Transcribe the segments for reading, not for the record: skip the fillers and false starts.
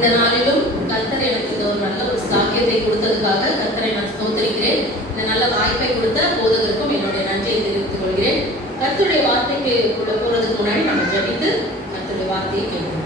இந்த நாளிலும் கர்த்தர் எனக்கு இந்த ஒரு நல்ல ஒரு சாக்கியத்தை கொடுத்ததுக்காக கர்த்தரை நான் ஸ்தோத்திரிக்கிறேன். இந்த நல்ல வாய்ப்பை கொடுத்த போதகருக்கும் என்னுடைய நன்றியை தெரிவித்துக் கொள்கிறேன். கர்த்தருடைய வார்த்தைக்கு போறதுக்கு முன்னாடி நம்ம ஜெபித்து கர்த்தருடைய வார்த்தையை கேட்போம்.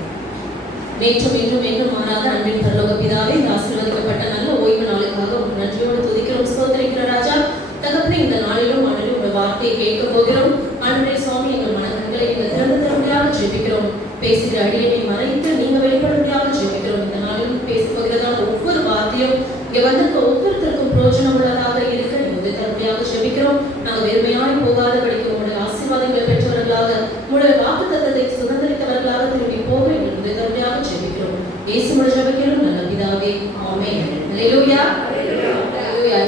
நேற்றும் இன்றும் என்றும் மாறாத அன்பின் பரலோக பிதாவே, இந்த ஆசீர்வதிக்கப்பட்ட நல்ல ஓய்வு நாளுக்காக உங்கள் நன்றியோடு துதிக்கிறோம், ஸ்தோத்திரிக்கிற ராஜா. தகப்பனே, இந்த நாளிலும் ஆண்டவரே உங்கள் வார்த்தையை கேட்க போகிறோம். ஆண்டவரே சுவாமி, எங்கள் மனங்களை எங்கள் திறந்து தரும்படியாக ஜெபிக்கிறோம். பேசுகிற அடியனை மறைத்து நீங்க வெளிப்படும்படியாக ஜெபிக்கிறோம். இந்த நாளிலும் பேச போகிறதான ஒவ்வொரு வார்த்தையும் இங்க வந்து ஒவ்வொருத்தருக்கும் பிரயோஜனம் உள்ளதாக இருக்க நீங்க தரும்படியாக ஜெபிக்கிறோம். நாங்கள் வெறுமையாய் போகாத படிக்க உங்களுடைய ஆசீர்வாதங்களை பெற்றவர்களாக, உங்களுடைய வாக்கு தத்தத்தை சுதந்திரித்தவர்களாக திரும்பி போக எங்களுக்கு தரும்படியாக ஜெபிக்கிறோம். இயேசு மூலம் ஜெபிக்கிறோம் நல்ல பிதாவே, ஆமென். அல்லேலூயா.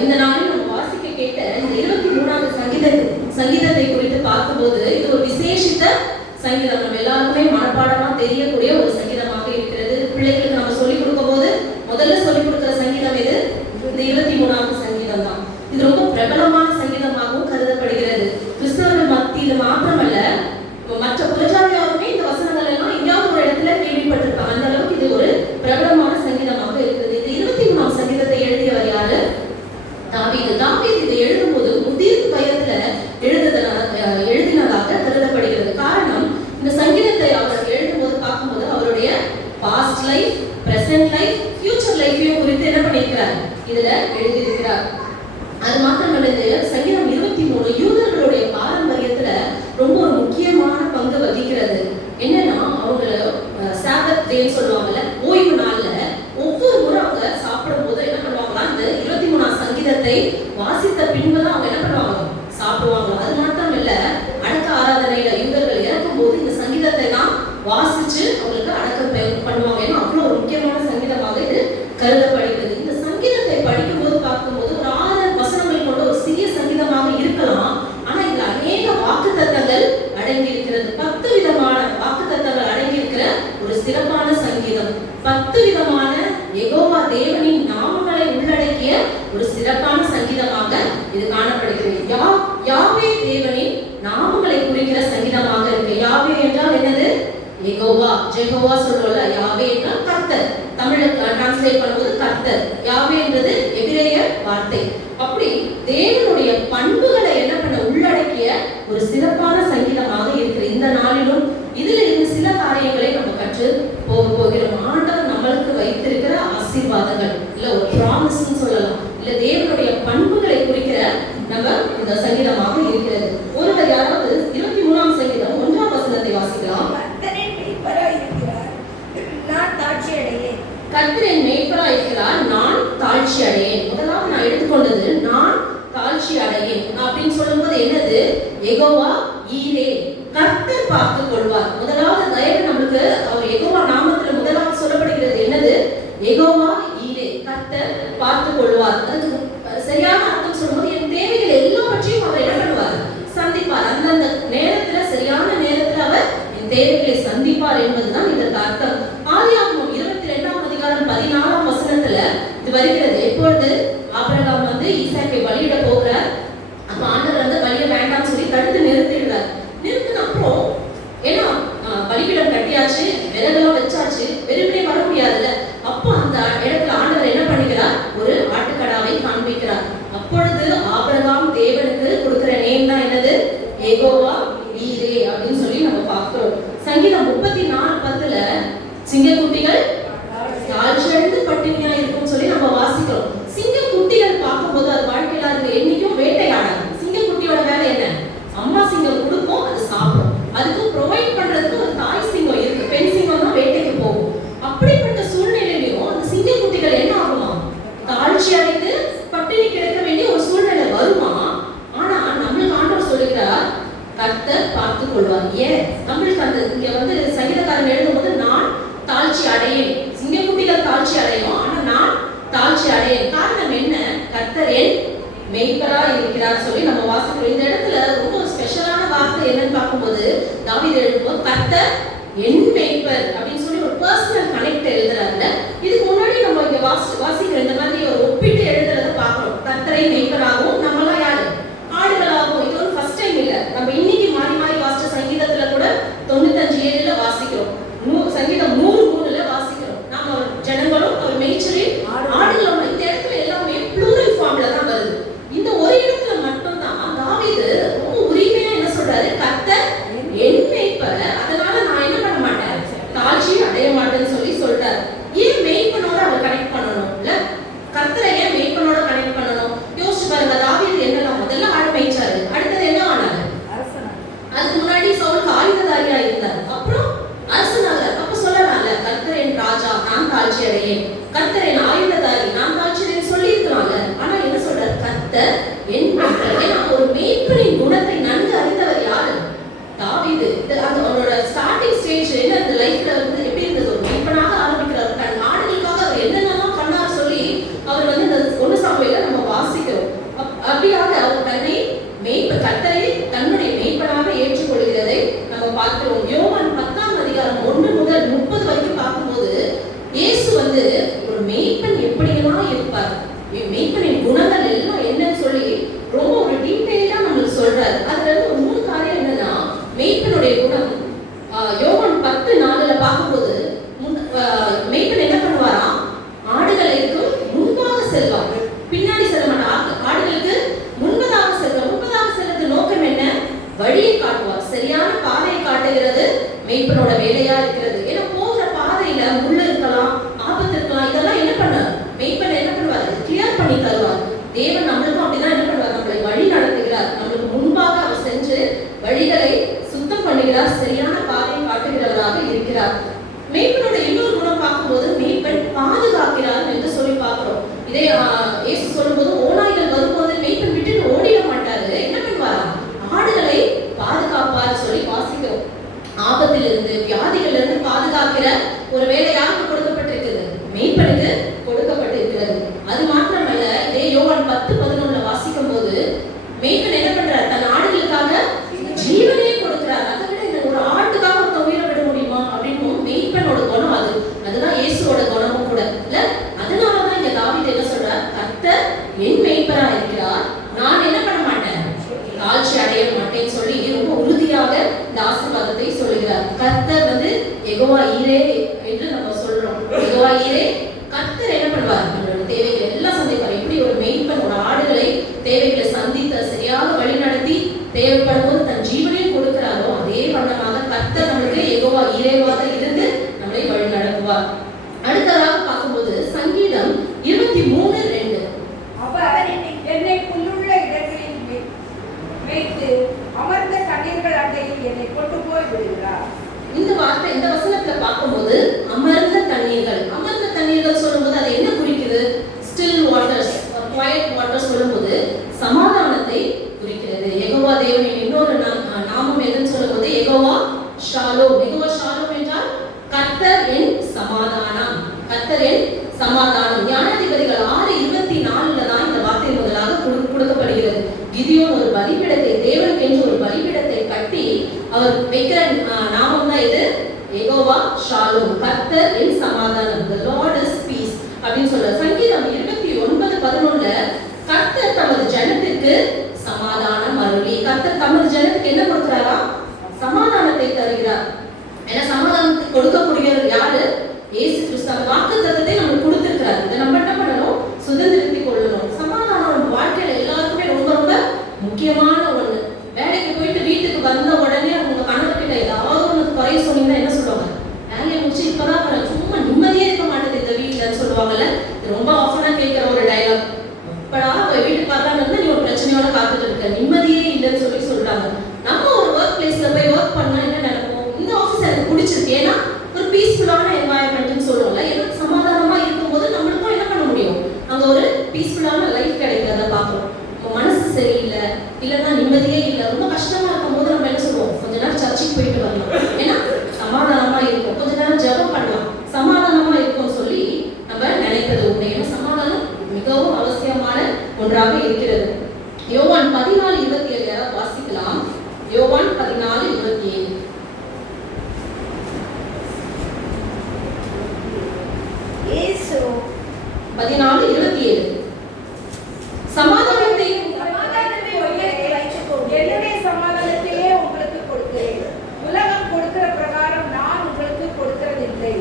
இந்த நாளில் நம்ம வாசிக்க கேட்ட இந்த 23வது சங்கீதத்தை குறித்து பார்க்கும்போது இது ஒரு விசேஷித்த சங்கீதம். நம்ம எல்லாருக்குமே மனப்பாடமா தெரியக்கூடிய ஒரு சங்கீதமாக இருக்கிறது. பிள்ளைகளுக்கு நம்ம சொல்லிக் கொடுக்கும் போது முதல்ல சொல்லிக் கொடுக்கிற சங்கீதம் இது இந்த 23வது சங்கீதம் தான். இது ரொம்ப பிரபலமான சங்கீதமாகவும் கருதப்படுகிறது. கிறிஸ்தவர்கள் மத்தியில் மாத்திரமல்ல, மற்ற புறஜாதியாருமே இந்த வசனங்கள் எல்லாம் எங்கேயாவது ஒரு இடத்துல கேள்விப்பட்டிருப்பாங்க. அந்த அளவுக்கு இது ஒரு பிரபலமான சங்கீதமாக இருக்கிறது. இந்த 23ஆம் சங்கீதத்தை எழுதியவர் யாரு? தாவீது. தாவீது இதை எழுதும் போது முதிர் வயதுல எழுதினதாக கருதப்படுகிறது. காரணம், இந்த சங்கீதத்தை அவர் எழுதும் போது பார்க்கும்போது அவருடைய past life, present life, future லைஃபையும் குறித்து என்ன பண்ணியிருக்கிறார், இதுல எழுதியிருக்கிறார். அது மாத்திரமல்ல, இந்த சங்கீதம் 23 யூதர்களுடைய பாரம்பரியத்துல ரொம்ப ஒரு முக்கியமான பங்கு வகிக்கிறது. என்னன்னா, அவங்க சாபத் டேன்னு சொல்லுவாங்கல்ல, ஓய்வு நாள்ல ஒவ்வொரு முறை அவங்க சாப்பிடும் போது என்ன பண்ணுவாங்களா, இந்த 23ஆம் சங்கீதத்தை வாசித்த பின்புதான் அவங்க என்ன பண்ணுவாங்க, சாப்பிடுவாங்க. அது மாத்திரம் இல்ல, அடக்க ஆராதனையில யூதர்கள் இறக்கும் போது இந்த சங்கீதத்தை தான் வாசிச்சு அவங்களுக்கு அடக்கம் பண்ணுவாங்க. ஏன்னா அவ்வளவு ஒரு முக்கியமான சங்கீதமாக இது கருதப்படுகிறது. இந்த சங்கீதத்தை படிக்கும் போது பார்க்கும்போது ஒரு 6 வசனங்கள் கொண்ட ஒரு சிறிய சங்கீதமாக இருக்கலாம். ஆனா இதுல அநேக வாக்கு தத்தங்கள் அடங்கி இருக்கிறது. 10 விதமான வாக்கு தத்தங்கள் அடங்கி இருக்கிற ஒரு சிறப்பான சங்கீதம். 10 விதமான யெகோவா தேவனின் நாமங்களை உள்ளடக்கிய ஒரு சிறப்பான சங்கீதமாக இது காணப்படுகிறது. யாவே தேவனின் நாமங்களை குறிக்கிற சங்கீதமாக இருக்கு. யாவே என்றால் என்னது? யெகோவா. ஜெகோவா சொல்றோம்ல, யாவே என்றால் கர்த்தர். தமிழ்ல டிரான்ஸ்லேட் பண்ணும்போது கர்த்தர். யாவே என்றது எபிரேய வார்த்தை. அப்படி தேவனுடைய பண்புகளை என்ன பண்ண உள்ளடக்கிய ஒரு சிறப்பான சங்கீதமாக இருக்கிற இந்த நாளிலும் இதுல இருந்து சில காரியங்களை நம்ம கற்று போகிறோம். ஆண்டவர் நம்மளுக்கு வைத்திருக்கிற ஆசீர்வாதங்கள், இல்ல ஒரு ப்ராமிஸ்ன்னு சொல்லலாம், இல்ல தேவனுடைய பண்புகளை குறிக்கிற நம்ம இந்த சங்கீதமாக இருக்கிறது. ஒருவர் யாராவது 23ஆம் சங்கீதம் 1ஆம் வசனத்தை வாசிக்கலாம். கர்த்தர் என் மேய்ப்பராய் இருக்கிறார், நான் தாழ்ச்சி அடையேன். முதலாவது நான் எடுத்துக்கொண்டது நான் தாழ்ச்சி அடையேன் அப்படின்னு சொல்லும்போது என்னது? யெகோவா ஈரே, கர்த்தர் பார்த்துக் கொள்வார். முதலாவது தயவு நம்மளுக்கு அவர் யெகோவா நாமத்துல முதலாவது சொல்லப்படுகிறது என்னது? யெகோவா ஈரே, கர்த்தர் பார்த்துக் கொள்வார். அதுக்கு சரியான அர்த்தம் சொல்லும்போது என் தேவைகள் எல்லாவற்றையும் அவர் என்ன பண்ணுவார்? சந்திப்பார். அந்தந்த நேரத்துல, சரியான நேரத்துல அவர் என் தேவைகளை சந்திப்பார் என்பதுதான் இதற்கு அர்த்தம். ஆதியாகமம் 22ஆம் அதிகாரம் 14ஆம் வசனத்துல இது வருகிறது. எப்பொழுது ஆபிரகாம் வந்து ஈசாக்கை பலியிட போகிறார், அப்ப ஆண்டவர் வந்து பலிய வேண்டாம்னு சொல்லி தடுத்து நிறுத்திடுறார். நிறுத்தின அப்புறம் ஏன்னா பலிபீடம் கட்டியாச்சு, விறகெல்லாம் வச்சாச்சு, வெறுமனே வர முடியாதுல்ல. அப்போ அந்த இடத்துல ஆண்டவர் என்ன பண்ணிக்கிறார்? ஒரு ஆட்டுக்கடாவை காண்பிக்கிறார். அப்பொழுது ஆபிரகாம் தேவனுக்கு கொடுக்கிற நேம் தான் என்னது? யெகோவா ஈரே அப்படின்னு சொல்லி நம்ம பார்க்கிறோம். சங்கீதம் 34:10ல சிங்கக்குட்டிகள் தாழ்ச்சியடைந்து பட்டினியா இருக்கும்னு சொல்லி நம்ம வாசிக்கிறோம். சிங்கக்குட்டிகள் பார்க்கும்போது அது வாழ்க்கையில அது என்னைக்கும் வேட்டையாடாது. சிங்கக்குட்டியோட வேலை என்ன? அம்மா சிங்கம் கொடுக்கும், அது சாப்பிடும். அதுக்கு ப்ரொவைட் பண்றதுக்கு ஒரு தாய் சிங்கம் இருக்கு. பெண் சிங்கம் தான் வேட்டைக்கு போகும். அப்படிப்பட்ட சூழ்நிலையிலும் அந்த சிங்கக்குட்டிகள் என்ன ஆகுமா? தாழ்ச்சி அடைந்து பட்டினி கிடக்க வேண்டிய ஒரு சூழ்நிலை வருமா? ஆனா நம்மளுக்கு ஆண்டவர் சொல்லுகிறார், கர்த்தர் பார்த்துக் கொள்வார். ஏன் நம்மளுக்கு அந்த இங்க வந்து சங்கீதக்காரன் எழுதும் போது நான் தாழ்ச்சி அடையேன், சிங்கக்குட்டிகள் தாழ்ச்சி அடையும், ஆனா நான் தாழ்ச்சி அடையேன். காரணம் என்ன? கர்த்தர் என் மேய்ப்பரா இருக்கிறார் சொல்லி நம்ம வாசிக்கிறோம். இந்த இடத்துல ரொம்ப ஸ்பெஷலான வார்த்தை என்னன்னு பார்க்கும்போது தாவீது எழுதும்போது கர்த்தர் என் மேய்ப்பர் அப்படின்னு சொல்லி ஒரு பர்சனல் கனெக்ட் எழுதுறாருல. இதுக்கு முன்னாடி நம்ம இங்க வாசிக்கிற இந்த மாதிரி ஒரு ஒப்பிட்டு எழுதுறத பார்க்கிறோம். கர்த்தரை மேய்ப்பராகவும் நம்மளாம் யாரு? ஆடுகளாகவும். இது ஒரு ஃபர்ஸ்ட் டைம் இல்ல. நம்ம இன்னைக்கு மாறி மாறி வாசிச்ச சங்கீதத்துல கூட 95:7ல வாசிக்கிறோம், சங்கீதம் 103ல வாசிக்கிறோம். நாம இயேசு சொல்லும்போது ஓநாய்கள் வரும்போது மேய்ப்பன் விட்டுட்டு ஓடிட மாட்டாரு. என்ன பண்ணுவாரா? ஆடுகளை பாதுகாப்பார் சொல்லி வாசிக்கிறோம். ஆபத்திலிருந்து வியாதிகளிலிருந்து பாதுகாக்கிற ஒரு வேலை யாருக்கு கொடுக்கப்பட்டிருக்குது? மேய்ப்பனுக்கு கொடுக்கப்பட்டிருக்கிறது. அது மாத்திரமல்ல, இதே யோவான் 10:11 வாசிக்கும் போது மேய்ப்பன் என்ன பண்றார்? தன் ஆடுகளுக்காக ஜீவனையே கொடுக்கிறார். அதை விட இந்த ஒரு ஆட்டுக்காக ஒரு உயிரை விட முடியுமா அப்படின்னு மேய்ப்பனோட குணம் அது. அதுதான் இயேசுவோட குணமும் கூட இல்ல. அதனாலதான் இங்க தாவீது என்ன சொல்றார்? கர்த்தர் என் மேய்ப்பரா இருக்கிறார், நான் என்ன பண்ண மாட்டேன், தாழ்ச்சி அடைய மாட்டேன்னு சொல்லி ரொம்ப உறுதியாக இந்த ஆசீர்வாதத்தை சொல்லுகிறார். கர்த்தர் யெகோவா ஈரே என்று நம்ம சொல்றோம். யெகோவா ஈரே, கர்த்தர் என்ன பண்ணுவார்? நம்மளோட தேவைகளை எல்லாம் சந்திப்பார். எப்படி ஒரு மேய்ப்பன் ஒரு ஆடுகளை தேவைகளை சந்தித்த சரியாக வழி நடத்தி தேவைப்படும் போது தன் ஜீவனையும் கொடுக்கிறாரோ, அதே வண்ணமாக கர்த்தர் நமக்கு யெகோவா ஈரேவாக இருந்து நம்மளை வழி நடத்துவார். அடுத்ததாக பார்க்கும்போது சங்கீதம் 23:2, அவர் என்னை புல்லுள்ள இடங்களில் மேய்த்து அமர்ந்த தண்ணீர்கள் அண்டையில் என்னை கொண்டு போய் விடுகிறார். இந்த வார்த்தை இந்த வசனத்துல பார்க்கும்போது அமர்ந்த தண்ணீர்கள் சொல்லும்போது அது என்ன குறிக்குது? ஸ்டில் வாட்டர்ஸ், குவைட் வாட்டர்ஸ் சொல்லும்போது சமாதானத்தை குறிக்கிறது. யெகோவா தேவனின் இன்னொரு நாமம் எதுன்னு சொல்லும்போது யெகோவா ஷாலோம். யெகோவா ஷாலோம் என்றால் கர்த்தர் என் சமாதானம். கர்த்தர் என் சமாதானம். நியாயாதிபதிகள் 6:24 தான் இந்த வார்த்தை முதலாக கொடுக்கப்படுகிறது. கிதியோன் ஒரு பலிபீடத்தை, தேவனுக்கு என்று ஒரு பலிபீடத்தை கட்டி அவர் வைக்கிற நாமம் தான் இது, யெகோவா ஷாலோம், கர்த்தர் என் சமாதானம். The Lord is peace அப்படின்னு சொல்றார். சங்கீதம் 29:11 கர்த்தர் தமது ஜனத்திற்கு சமாதானம் அருளி. கர்த்தர் தமது ஜனத்துக்கு என்ன கொடுக்கிறாரா? சமாதானத்தை தருகிறார். ஏன்னா சமாதானத்தை கொடுக்கக்கூடியவர் யாரு? இயேசு கிறிஸ்து. அந்த வாக்குத்தத்தத்தை நமக்கு கொடுத்திருக்கிறார். இதை நம்ம என்ன பண்ணணும்? சுதந்திரத்திக் கொள்ளணும். சமாதானம் நம்ம வாழ்க்கையில எல்லாருக்குமே ரொம்ப ரொம்ப முக்கியமான ஒண்ணு. வேலைக்கு போயிட்டு வீட்டுக்கு வந்த உடனே உங்க கணவர்கிட்ட ஏதாவது ஒன்று குறை சொன்னீங்கன்னா என்ன சொல்லுவாங்க? வேலையை முடிச்சு இப்பதான் வரேன், சும்மா நிம்மதியே இருக்க மாட்டேது இந்த வீட்டுலன்னு சொல்லுவாங்கல்ல. இது ரொம்ப ஆஃபனா கேட்கிற ஒரு டைலாக். இப்படா வீட்டுக்கு வரலான்னு நீ ஒரு பிரச்சனையோட காத்துட்டு இருக்க, நிம்மதியே இல்லைன்னு சொல்றாங்க. நம்ம ஒரு ஒர்க் பிளேஸ்ல போய் ஒர்க் பண்ணா என்ன நினைப்போம்? இந்த ஆஃபீஸ் எனக்கு பிடிச்சிருக்கு, ஏன்னா ஒரு பீஸ்ஃபுல்லான என்வாயன்மெண்ட்னு சொல்லுவோம்ல. ஏன்னா சமாதானமா இருக்கும்போது நம்மளுக்கும் என்ன பண்ண முடியும்? அங்க ஒரு பீஸ்ஃபுல்லான லைஃப் கிடைக்கிறத பார்க்கிறோம். மனசு சரியில்லை, இல்லைன்னா நிம்மதியே இல்லை, ரொம்ப கஷ்டமா இருக்கும் போது நம்ம என்ன சொல்லுவோம்? கொஞ்ச நேரம் சர்ச்சுக்கு போயிட்டு வரலாம், ஏன்னா சமாதானமா இருக்கும். கொஞ்ச நேரம் ஜெபம் பண்ணலாம், சமாதானமா இருக்கும்னு சொல்லி நம்ம நினைப்பது உண்டு. ஏன்னா சமாதானம் மிகவும் அவசியமான ஒன்றாக இருக்கிறது. யோவான் 14:27 வாசிக்கலாம். யோவான் 14:27. இயேசு 14:27 சமாதானத்தை என்னுடைய சமாதானத்தையே உங்களுக்கு கொடுக்கிறேன். உலகம் கொடுக்கிற பிரகாரம் நான் உங்களுக்கு கொடுக்கிறதில்லை.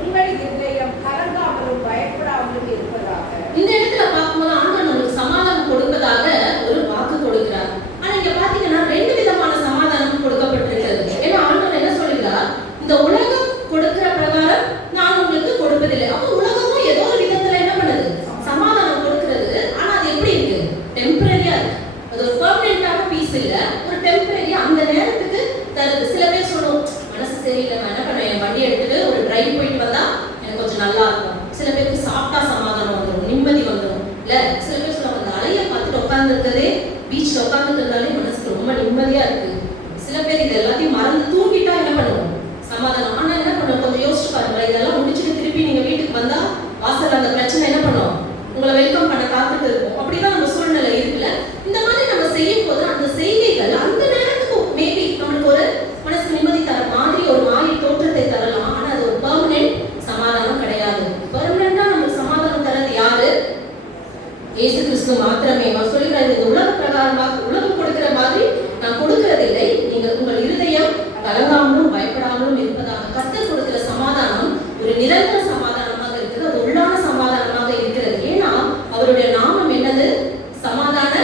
உங்கள் இருதயம் கலங்காமலும் பயப்படாமலும் இருப்பதாக. இந்த இடத்துல பார்க்கும்போது ஆண்டவர் நமக்கு சமாதானம் கொடுப்பதாக ஒரு வாக்கு கொடுக்கிறார். ஆனா இங்க பாத்தீங்கன்னா ரெண்டு விதமான சமாதானம் கொடுக்கப்பட்டிருக்கிறது. ஏன்னா ஆண்டவர் என்ன சொல்லுகிறார்? இந்த உலகம் கொடுக்கிற பிரகாரம் நான் உங்களுக்கு கொடுப்பதில்லை. அப்போ உலகமும் ஏதோ ஒரு விதத்துல என்ன பண்ணுது? சமாதானம் கொடுக்கிறது. ஆனா அது எப்படி இருக்கு? டெம்பரரியா இருக்கு. அது ஒரு பெர்மனன்ட்டான பீஸ் இல்ல, ஒரு டெம்பரரியா அந்த நேரத்துக்கு தருது. சில பேர் சொல்லுவோம், மனசு சரியில்லை, நான் என்ன பண்ணுவேன், வண்டி எடுத்துட்டு ஒரு டிரைவ் போயிட்டு வந்தா எனக்கு கொஞ்சம் நல்லா இருக்கும். சில பேருக்கு சாப்பிட்டா சமாதானம் வந்துடும், நிம்மதி வந்துடும். இல்ல சில பேர் சொல்லுவாங்க, அந்த அலையை பார்த்துட்டு உட்காந்துருக்கதே, பீச்ல உட்காந்துருந்தாலே மனசுக்கு ரொம்ப நிம்மதியா இருக்கு. சில பேர் இது எல்லாத்தையும் மறந்து தூங்கிட்டா என்ன பண்ணுவோம்? சமாதானம். ஆனா என்ன பண்ணுவோம்? கொஞ்சம் யோசிச்சு பாருங்க. இதெல்லாம் முடிச்சுட்டு திருப்பி நீங்க வீட்டுக்கு வந்தா வாசல்ல அந்த பிரச்சனை என்ன பண்ணுவோம்? உங்களை வெல்கம் பண்ண காத்துட்டு இருக்கும். அப்படிதான் நம்ம சூழ்நிலை இருக்குல்ல. இந்த மாதிரி நம்ம செய்யும் போது அந்த செய்திகள் அந்த நேரத்துக்கு மேபி நம்மளுக்கு ஒரு மனசு நிம்மதி தர மாதிரி ஒரு மாயை தோற்றத்தை தரலாம். ஆனா அது ஒரு பெர்மனன்ட் சமாதானம் கிடையாது. பெர்மனன்ட்டா நமக்கு சமாதானம் தரது யாரு? இயேசு கிறிஸ்து மாத்திரமே. அவர் சொல்லுகிறார், இந்த உலக பிரகாரமாக உலகம் கொடுக்கிற மாதிரி நான் கொடுக்கிறதில்லை. நீங்க உங்கள் இருதயம் கலங்காமலும் பயப்படாமலும் இருப்பதாக. கர்த்தர் கொடுக்கிற சமாதானம் ஒரு நிரந்தர சமாதானமாக இருக்குது. அது உள்ளான சமாதானமாக இருக்கிறது. ஏன்னா அவருடைய நாமம் என்னது? சமாதான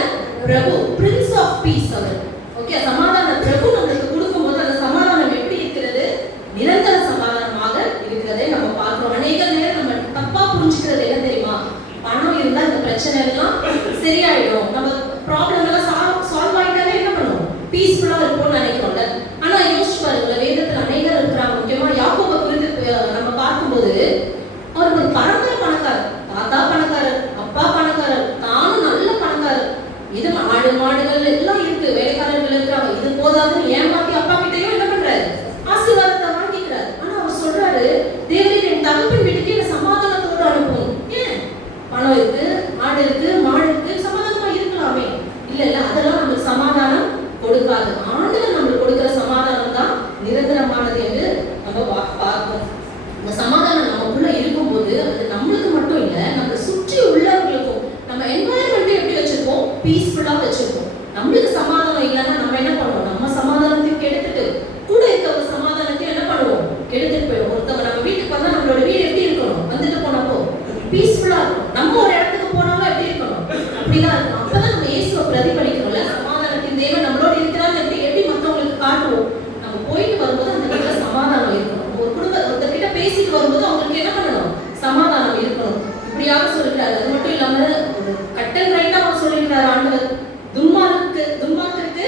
பிரபு, பிரின்ஸ் ஆஃப் பீஸ். அவர் ஓகே, சமாதான பிரபு நம்மளுக்கு கொடுக்கும்போது அந்த சமாதானம் எப்படி இருக்கிறது? நிரந்தர சமாதானமாக இருக்கிறதை நம்ம பார்க்கிறோம். அநேக நேரம் நம்ம தப்பா புரிஞ்சுக்கிறது என்ன தெரியுமா? பணம் இருந்தா இந்த பிரச்சனை எல்லாம் சரியாயிடும், நம்ம ப்ராப்ளம் எல்லாம் சால்வ் ஆயிட்டாலே என்ன பண்ணுவோம்? பீஸ்ஃபுல்லா இருப்போம்னு நினைக்கிறோம்ல. ஆனா யோசிச்சு பாருங்க, வேதத்துல அநேகர் இருக்கிறாங்க. முக்கியமா யாக்கோபை குறித்து நம்ம பார்க்கும்போது அவர் ஒரு பரம்பரை பணக்காரர், தாத்தா பணக்காரர், அப்பா பணக்காரர், பீஸ்ஃபுல்லா இருக்கும். நம்ம ஒரு இடத்துக்கு போனாலும் எப்படி இருக்கணும்? அப்படிதான் இருக்கணும். அப்பதான் நம்ம இயேசுவை பிரதிபலிக்கிறோம்ல. சமாதானத்தின் தேவன் நம்மளோட இருக்கிறான்னு எப்படி மத்தவங்களுக்கு காட்டுவோம்? நம்ம போயிட்டு வரும்போது அந்த வீட்டுல சமாதானம் இருக்கணும். ஒருத்தர்கிட்ட பேசிட்டு வரும்போது அவங்களுக்கு என்ன பண்ணணும்? சமாதானம் இருக்கணும். இப்படியாக சொல்லிக்கிறாரு. அது மட்டும் இல்லாம ஒரு கட்டன் ரைட்டா அவர் சொல்லிக்கிறார் ஆண்டவர், துன்மார்க்கருக்கு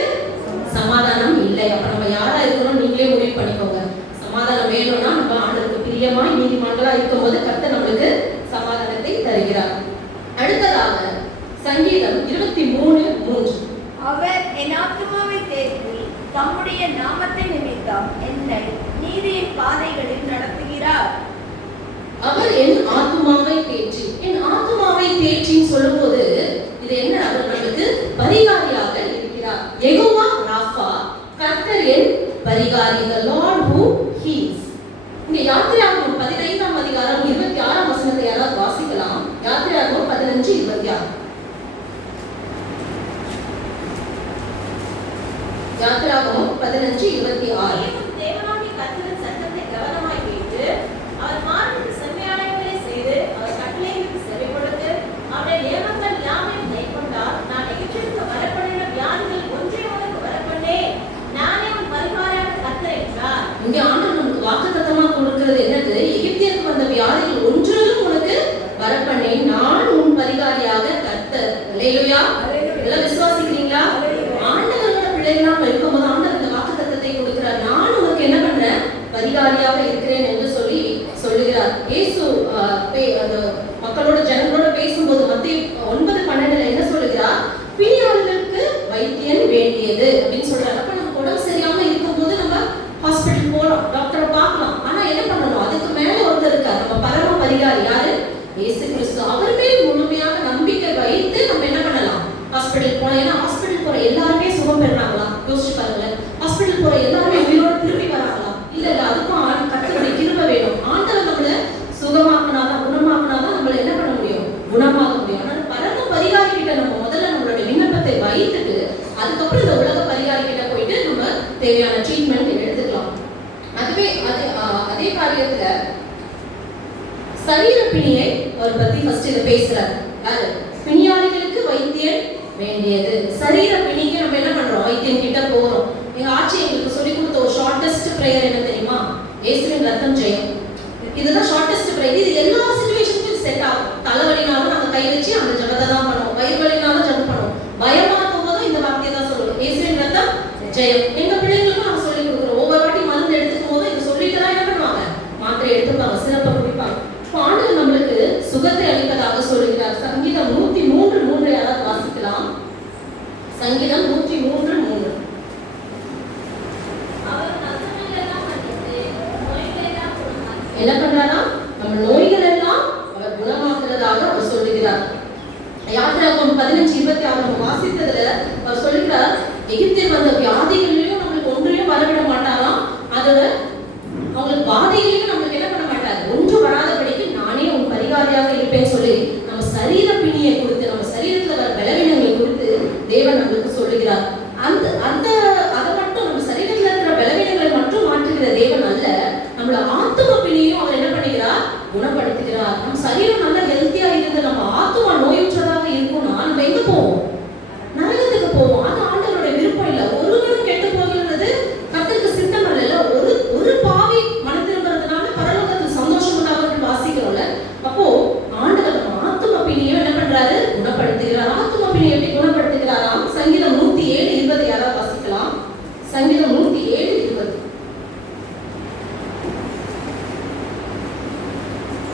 சமாதானம் இல்லை. அப்ப நம்ம யாரா இருக்கணும் நீங்களே முடிவு பண்ணிக்கோங்க. சமாதானம் வேணும்னா நம்ம ஆண்டவருக்கு பிரியமா நீதிமான்களா இருக்கும்போது கர்த்தர் நம்மளுக்கு சமாதானத்தை தருகிறார். அடுத்ததாக சங்கீதம் 23:3. அவர் என் ஆத்துமாவை தேற்றி தம்முடைய நாமத்தை நிமித்தம் என்னை நீதியின் பாதைகளில் நடத்துகிறார். அவர் என் ஆத்துமாவை தேற்றி, என் ஆத்துமாவை தேற்றின்னு சொல்லும்போது இது என்ன? அவர் நம்மளுக்கு பரிகாரியாக இருக்கிறார். யெகோவா ராஃபா, கர்த்தர் என் பரிகாரி, the Lord who heals. இங்க யாத்திராகமம் 15ஆம் அதிகாரம் 26ஆம் வசனத்தை யாராவது வாசிக்கலாம்? யாத்திராகமம் 15:26. யாத்திராகமம் 15:26. தேவனாகிய கர்த்தரின் சத்தத்தை கவனமாய் கேட்டு அவர் மார்க்கத்தில் செம்மையானவைகளை செய்து அவர் கட்டளைகளுக்கு செவி கொடுத்து அவருடைய நியமங்கள் யாவையும் கைக்கொண்டால் நான் எகிப்திற்கு வரப்பண்ணின வியாதிகள் ஒன்றை உனக்கு வரப்பண்ணேன், நானே உன் பரிகாரியாக கர்த்தர் என்றார். இங்க ஆண்டவர் நமக்கு வாக்குத்தத்தமா கொடுக்கிறது என்னது? எகிப்தியருக்கு வந்த வியாதிகள் ஒன்றிலும் உனக்கு வரப்பண்ணேன், நான் உன் பரிகாரியாக கர்த்தர். அல்லேலூயா. எல்லாம் விசுவாசிக்கிறீங்களா? ஆண்டவரோட பிள்ளைகளா இருக்கும்போது ஆண்டவர் இந்த வாக்குத்தத்தத்தை கொடுக்கிறார். நான் உனக்கு என்ன பண்றேன்? பரிகாரியாக இருக்கிறேன் என்று சொல்லி சொல்லுகிறார். இயேசு அந்த மக்களோட ஜனங்களோட பேசும்போது மத்தேயு 9:12 என்ன சொல்லுகிறார்? பிணியாளர்களுக்கு வைத்தியன் வேண்டியது அப்படின்னு சொல்றாரு. அப்ப நம்ம உடம்பு சரியாம இருக்கும்போது நம்ம ஹாஸ்பிட்டல் போறோம், டாக்டரை பார்க்கலாம். ஆனா என்ன பண்ணணும்? அதுக்கு மேல ஒருத்தர் இருக்கார், நம்ம பரம பரிகாரி. யாரு? இயேசு கிறிஸ்து. அவர் மேல் முழுமையாக நம்பிக்கை வைத்து நம்ம என்ன பண்ணலாம்? ஹாஸ்பிட்டல் போலாம். ஏன்னா ஹாஸ்பிட்டல் போற எல்லாருமே சுகம் பெறாங்களா? யோசிச்சு பாருங்களேன். ஹாஸ்பிட்டல் போற எல்லாருமே உயிரோட திரும்பி வராங்களா? இல்ல. அதுக்கும் கர்த்தருடைய கிருபை வேணும். ஆண்டவர் நம்மளை சுகமாக்குனாதான், குணமாக்குனாதான் நம்மள என்ன பண்ண முடியும்? குணமாக முடியும். ஆனா பரம பரிகாரி கிட்ட நம்ம முதல்ல நம்மளுடைய விண்ணப்பத்தை வைத்துட்டு அதுக்கப்புறம் இந்த உலக பரிகாரி கிட்ட போயிட்டு நம்ம தேவையான ட்ரீட்மெண்ட் எடுத்துக்கலாம். அதே காரியத்துல சரீர பிணியை அவர் பத்தி ஃபர்ஸ்ட் இத பேசுறாரு. யாரு? பிணியாளிகளுக்கு வைத்தியன் வேண்டியது. சரீர பிணிக்கு நம்ம என்ன பண்றோம்? வைத்தியன் கிட்ட போறோம். எங்க ஆட்சி எங்களுக்கு சொல்லி கொடுத்த ஒரு ஷார்ட்டஸ்ட் பிரேயர் என்ன தெரியுமா? இயேசுவின் ரத்தம் ஜெயம். இதுதான் ஷார்ட்டஸ்ட் பிரேயர். இது எல்லா சிச்சுவேஷனுக்கும் செட் ஆகும். தலைவலினாலும் நாங்க கை வச்சு அந்த ஜெபத்தை தான் பண்ணுவோம். வயிறு வலினாலும் ஜெபம் பண்ணுவோம். பயமா இருக்கும்போதும் இந்த வார்த்தையை தான் சொல்லுவோம். இயேசுவின் ரத்தம் ஜெயம். எங்க பிள்ளைங்களுக்கும் நாங்க சொல்லி கொடுக்குறோம். ஒவ்வொரு வாட்டி மருந்து எடுத்துக்கும் போது இது சொல்லிட்டு தான் என்ன பண்ணுவாங்க? மாத்திரை எடுத்துப்பாங்க, சிறப்பை குடிப்பாங்க. ஆண்டவர் நம்மளுக்கு சுகத்தை அளிப்பதாக சொல்லுகிறார். சங்கீதம் 103:3 யாராவது வாசிக்கலாம்? சங்கீதம் 103:3. என்ன பண்றாரா? நம்ம நோய்கள் எல்லாம் அவர் குணமாக்குறதாக அவர் சொல்லுகிறார். யாத்திராகமம் 15:26 நம்ம வாசித்ததுல அவர் சொல்லுகிறார், எகிப்தில் வந்த வியாதிகளிலும் நம்மளுக்கு ஒன்றையும் வரவிட மாட்டாராம். அதுல அவங்களுக்கு பாதைகளையும் நம்மளுக்கு என்ன பண்ண மாட்டார்? ஒன்றும் வராதபடிக்கு நானே உன் பரிகாரியாக இருப்பேன்னு சொல்லி நம்ம சரீர பிணியை குறித்து, நம்ம சரீரத்துல வர பலவீனங்களை குறித்து தேவன் நம்மளுக்கு சொல்லுகிறார். அதை மட்டும் நம்ம சரீரத்துல இருக்கிற பலவீனங்களை மட்டும் மாற்றுகிற தேவன் அல்ல, நம்மள ஆத்தும பிணியையும் அவர் என்ன பண்ணுகிறார்? குணப்படுத்துகிறார். நம்ம சரீரம் நல்லா ஹெல்த்தியா இருந்து நம்ம ஆத்துமா நோயுற்றதாக இருக்கும்னா நம்ம எங்க போவோம்? நரகத்துக்கு போவோம். அது ஆண்டவருடைய விருப்பம் இல்ல. ஒருவரும் கெட்டு போகிறது கர்த்தருக்கு சித்தம் அல்ல. ஒரு பாவி மனம் திரும்புறதுனால பரலோகத்தில் சந்தோஷம் உண்டாகும் வாசிக்கிறோம்ல. அப்போ ஆண்டவர் நம்ம ஆத்தும பிணியை என்ன பண்றாரு? குணப்படுத்துகிறார். ஆத்தும பிணியை எப்படி குணப்படுத்துகிறாராம்? சங்கீதம் 107:20 யாராவது வாசிக்கலாம்? சங்கீதம் 107:20.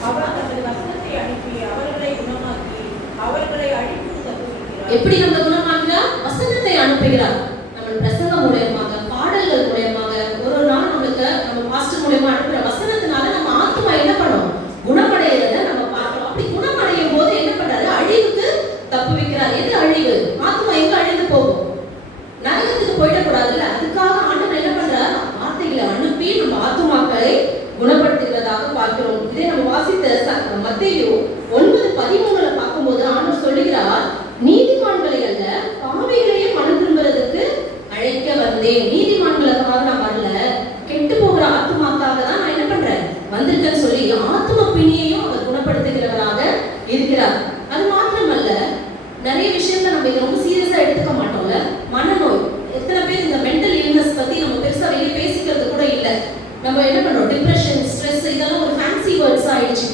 அவர் தமது வசனத்தை அனுப்பி அவர்களை குணமாக்கி அவர்களை அழித்து தப்புவிக்கிறார். எப்படி நம்ம குணமாக்குறார்? வசனத்தை அனுப்புகிறார். நம்ம பிரசங்கம் மூலமாக, பாடல்கள் மூலமாக, ஒரு நாள் நம்மளுக்கு நம்ம பாஸ்டர் மூலமா அனுப்புற வசனத்தினால நம்ம ஆத்மா என்ன பண்ணும்? குணமடைகிறத நம்ம பார்க்கிறோம். அப்படி குணமடையும் போது என்ன பண்றாரு? அழிவுக்கு தப்புவிக்கிறார். எது அழிவு? ஆத்மா எங்க அழிந்து போகும்? நரகத்துக்கு போயிடக்கூடாதுல்ல. அதுக்காக ஆண்டவர் என்ன பண்றார்? வார்த்தைகளை அனுப்பி நம்ம ஆத்துமாக்களை குணப்படுத்துகிறதாக பார்க்கிறோம். இதே நம்ம வாசித்த மத்தேயு 9:13 பார்க்கும்போது ஆண்டவர் சொல்லுகிறார், நீதிமான்களை அல்ல பாவிகளையே மனம் திரும்புறதுக்கு அழைக்க வந்தேன். நீதிமான்களுக்காக நான் வரல, கெட்டு போகிற ஆத்துமாக்காக தான் நான் என்ன பண்றேன்? வந்திருக்கேன்னு சொல்லி ஆத்தும பிணியையும் அவர் குணப்படுத்துகிறவராக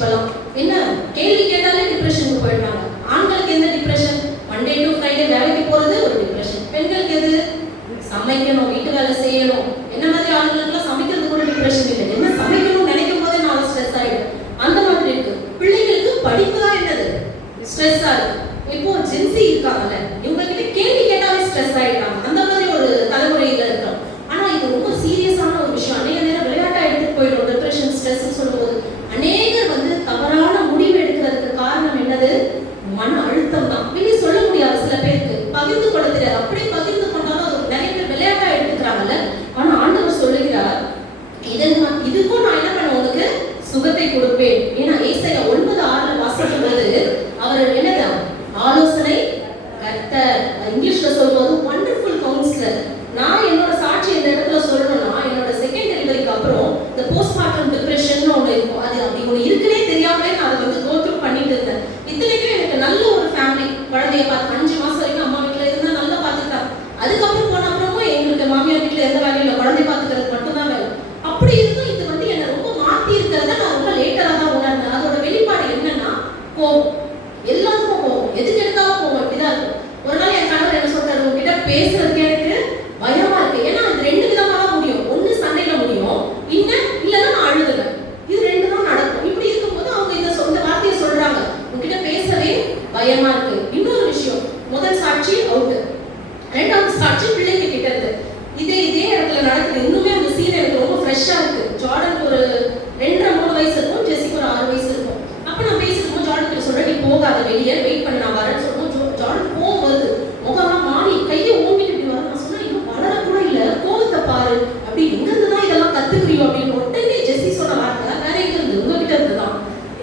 இப்பெல்லாம் என்ன கேள்வி கேட்டாலே டிப்ரெஷனுக்கு போயிடுறாங்க. ஆண்களுக்கு எந்த டிப்ரெஷன்? மண்டே டு ஃப்ரைடே வேலைக்கு போறது ஒரு டிப்ரெஷன். பெண்களுக்கு எது? சமைக்கணும், வீட்டு வேலை செய்யணும். என்ன மாதிரி ஆண்களுக்குலாம் சமைக்கிறது கூட டிப்ரெஷன் இல்லை. என்ன சமைக்கணும்னு நினைக்கும் போதே நான் ஸ்ட்ரெஸ் ஆயிடும். அந்த மாதிரி இருக்கு. பிள்ளைங்களுக்கு படிப்பு தான் என்னது ஸ்ட்ரெஸ்ஸா இருக்கு. இப்போ ஜென்சி இருக்காங்கல்ல, இவங்க கிட்ட கேள்வி கேட்டாலே ஸ்ட்ரெஸ் ஆயிடுறாங்க. அந்த மாதிரி ஒரு தலைமுறையில இருக்கோம். ஆனா இது ரொம்ப சீரியஸான ஒரு விஷயம். அநேக நேரம் விளையாட்டா எடுத்துட்டு போயிடும். டிப்ரெஷன் ஸ்ட்ரெஸ் சொல்லும்போது அநேகர் தவறான முடிவு எடுக்கிறதுக்கு காரணம் என்னது? மன அழுத்தம் தான். வெளியே சொல்ல முடியாது. சில பேருக்கு பகிர்ந்து கொள்ள தெரியாது. அப்படியே பகிர்ந்து கொண்டாலும் அது நிறைய பேர் விளையாட்டா எடுத்துக்கிறாங்கல்ல. ஆனா ஆண்டவர் சொல்லுகிறார், இதுக்கும் நான் என்ன பண்ணுவேன், உனக்கு சுகத்தை கொடுப்பேன். ஏன்னா ஏசாயா 9:6 வாசிக்கும் போது அவர் என்னது? ஆலோசனை கர்த்தர். இங்கிலீஷ்ல சொல்லும்போது வண்டர்ஃபுல் கவுன்சிலர். நான் என்னோட சாட்சி இந்த இடத்துல சொல்லணும்னா, என்னோட செகண்ட் டெலிவரிக்கு அப்புறம் இந்த போஸ்ட்மார்ட்டம் டிப்ரெஷன் ஒன்று இருக்கும். அது அப்படி ஒன்று இருக்குன்னே தெரியாமலே நான் அதை கோ த்ரூ பண்ணிட்டு இருந்தேன். இத்தனைக்கும் எனக்கு நல்ல ஒரு ஃபேமிலி. குழந்தைய பார்த்து 5 மாசம் வரைக்கும் அம்மா வீட்டில் இருந்தா நல்லா பார்த்துக்கிட்டாங்க. அதுக்கப்புறம் போன அப்புறமும் எங்களுக்கு மாமியார் வீட்டில் எந்த வேலையும் இல்லை, குழந்தை பார்த்துக்கிறது மட்டும்தான் வேலை. அப்படி இருக்கும் இது என்னை ரொம்ப மாற்றி இருக்கிறத நான் ரொம்ப லேட்டராக தான் உணர்ந்தேன். அதோட வெளிப்பாடு என்னன்னா கோபம். எல்லாத்துக்கும் கோபம், எதுக்கு எடுத்தாலும் கோபம். இப்படிதான் இருக்கும். ஒரு நாள் என் கணவர் என்ன சொல்றாரு, உங்ககிட்ட பேசுறதுக்கு எனக்கு பயமா இருக்கு. ஏன்னா அது 2 விதமா தான் முடியும். ஒண்ணு சண்டையில முடியும், இல்லைன்னா நான் அழுதுவேன். இது 2 தான் நடக்கும். இப்படி இருக்கும்போது அவங்க இந்த வார்த்தையை சொல்றாங்க, உங்ககிட்ட பேசவே பயமா இருக்கு. இன்னொரு விஷயம், முதல் சாட்சி அவுட், 2வது சாட்சி பிள்ளைங்க கிட்ட இருந்து. இதே இடத்துல நடக்குது. இன்னுமே அந்த சீன் எனக்கு ரொம்ப ஃப்ரெஷ்ஷா இருக்கு. ஜார்டன் ஒரு 2.5-3 வயசு இருக்கும், ஜெசிக்கு ஒரு 6 வயசு இருக்கும். அப்ப நான் பேசிருக்கோம், ஜார்டன் கிட்ட சொல்றேன், நீ போகாத வெளியே, வெயிட் பண்ணி நான் வரேன்னு சொல்லுவோம். ஜார்டன் கோவம் வருது, முகம்லாம் மாறி கையை ஓங்கிட்டு இப்படி வர. நான் சொன்னேன், இன்னும் வளர கூட இல்ல, கோவத்தை பாரு. அப்படி எங்க இருந்து தான் இதெல்லாம் கத்துக்கிறியோ அப்படின்னு உடனே ஜெசி சொன்ன வார்த்தை வேற எங்க இருந்து? உங்ககிட்ட இருந்துதான்.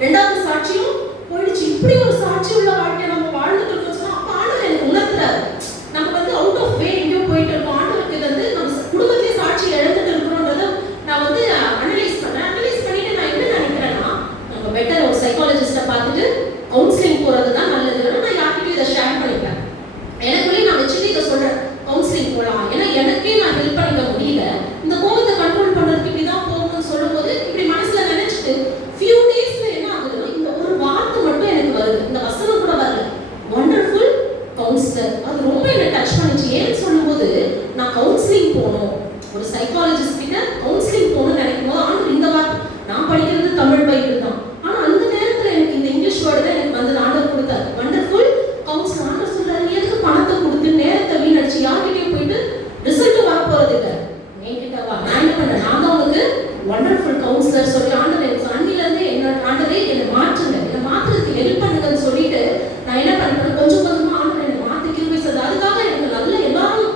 2வது சாட்சியும் போயிடுச்சு. இப்படி ஒரு சாட்சி உள்ள வாழ்க்கையை நம்ம வாழ்ந்துட்டு இருக்கோம் சொன்னா, அப்ப ஆண்டவர் எனக்கு உணர்த்துறாரு, நம்ம அவுட் ஆஃப் வே எங்கேயோ போயிட்டு இருக்கோம். ஆண்டவருக்கு நம்ம குடும்பத்திலே சாட்சி இழந்துட்டு இருக்கிறோன்றத நான் அனலைஸ் பண்ணிட்டு நான் என்ன நினைக்கிறேன்னா, நம்ம பெட்டர் ஒரு சைக்காலஜிஸ்ட பார்த்துட்டு கவுன்சிலிங் போறது தான் நல்லது. நான் யார்கிட்டயும் இதை ஷேர் பண்ணிப்பேன். எனக்குள்ளே நான் வச்சுட்டு இதை சொல்றேன், கவுன்சிலிங் போகலாம். ஏன்னா எனக்கே நான் ஹெல்ப் பண்ணிக்க முடியல. இந்த கோவத்தை கண்ட்ரோல் பண்றதுக்கு இப்படிதான் போகணும்னு சொல்லும்போது இப்படி மனசுல நினைச்சிட்டு ஃபியூ டேஸ்ல என்ன ஆகுதுன்னா, இந்த ஒரு வார்த்தை மட்டும் எனக்கு வருது. இந்த வசனம் கூட வரல, வண்டர்ஃபுல் கவுன்சிலர். அது ரொம்ப என்ன டச் பண்ணிச்சு. ஏன்னு சொல்லும்போது நான் கவுன்சிலிங் போகணும், ஒரு சைக்காலஜிஸ்ட் கிட்ட கவுன்சிலிங் போகணும்னு நினைக்கும் போது ஆண்டவர் இந்த வார்த்தை, நான் படிக்கிறது தமிழ் பைபிள் தான், ஆனா அந்த நேரத்துல எனக்கு இந்த இங்கிலீஷ் வேர்டு தான் எனக்கு ஆண்டவர் கொடுத்தாரு, வண்டர்ஃபுல் கவுன்சிலர். ஆண்டவர் சொல்றாரு, எதுக்கு பணத்தை கொடுத்து நேரத்தை வீணடிச்சு யார்கிட்டயும் போயிட்டு ரிசல்ட் வர போறது இல்லை, என்கிட்ட வா, நான் என்ன பண்ணேன், நான் தான் உனக்கு வண்டர்ஃபுல் கவுன்சிலர் சொல்லி ஆண்டவர் எனக்கு அன்னில இருந்து என்னோட ஆண்டவரே என்னை மாற்றுங்க, என்னை மாற்றுறதுக்கு ஹெல்ப் பண்ணுங்கன்னு சொல்லிட்டு நான் என்ன பண்ணேன், கொஞ்சம் கொஞ்சமா ஆண்டவர் என்னை மாற்றி கிருபை செய்தார். அதுக்காக எனக்கு நல்ல எல்லாரும்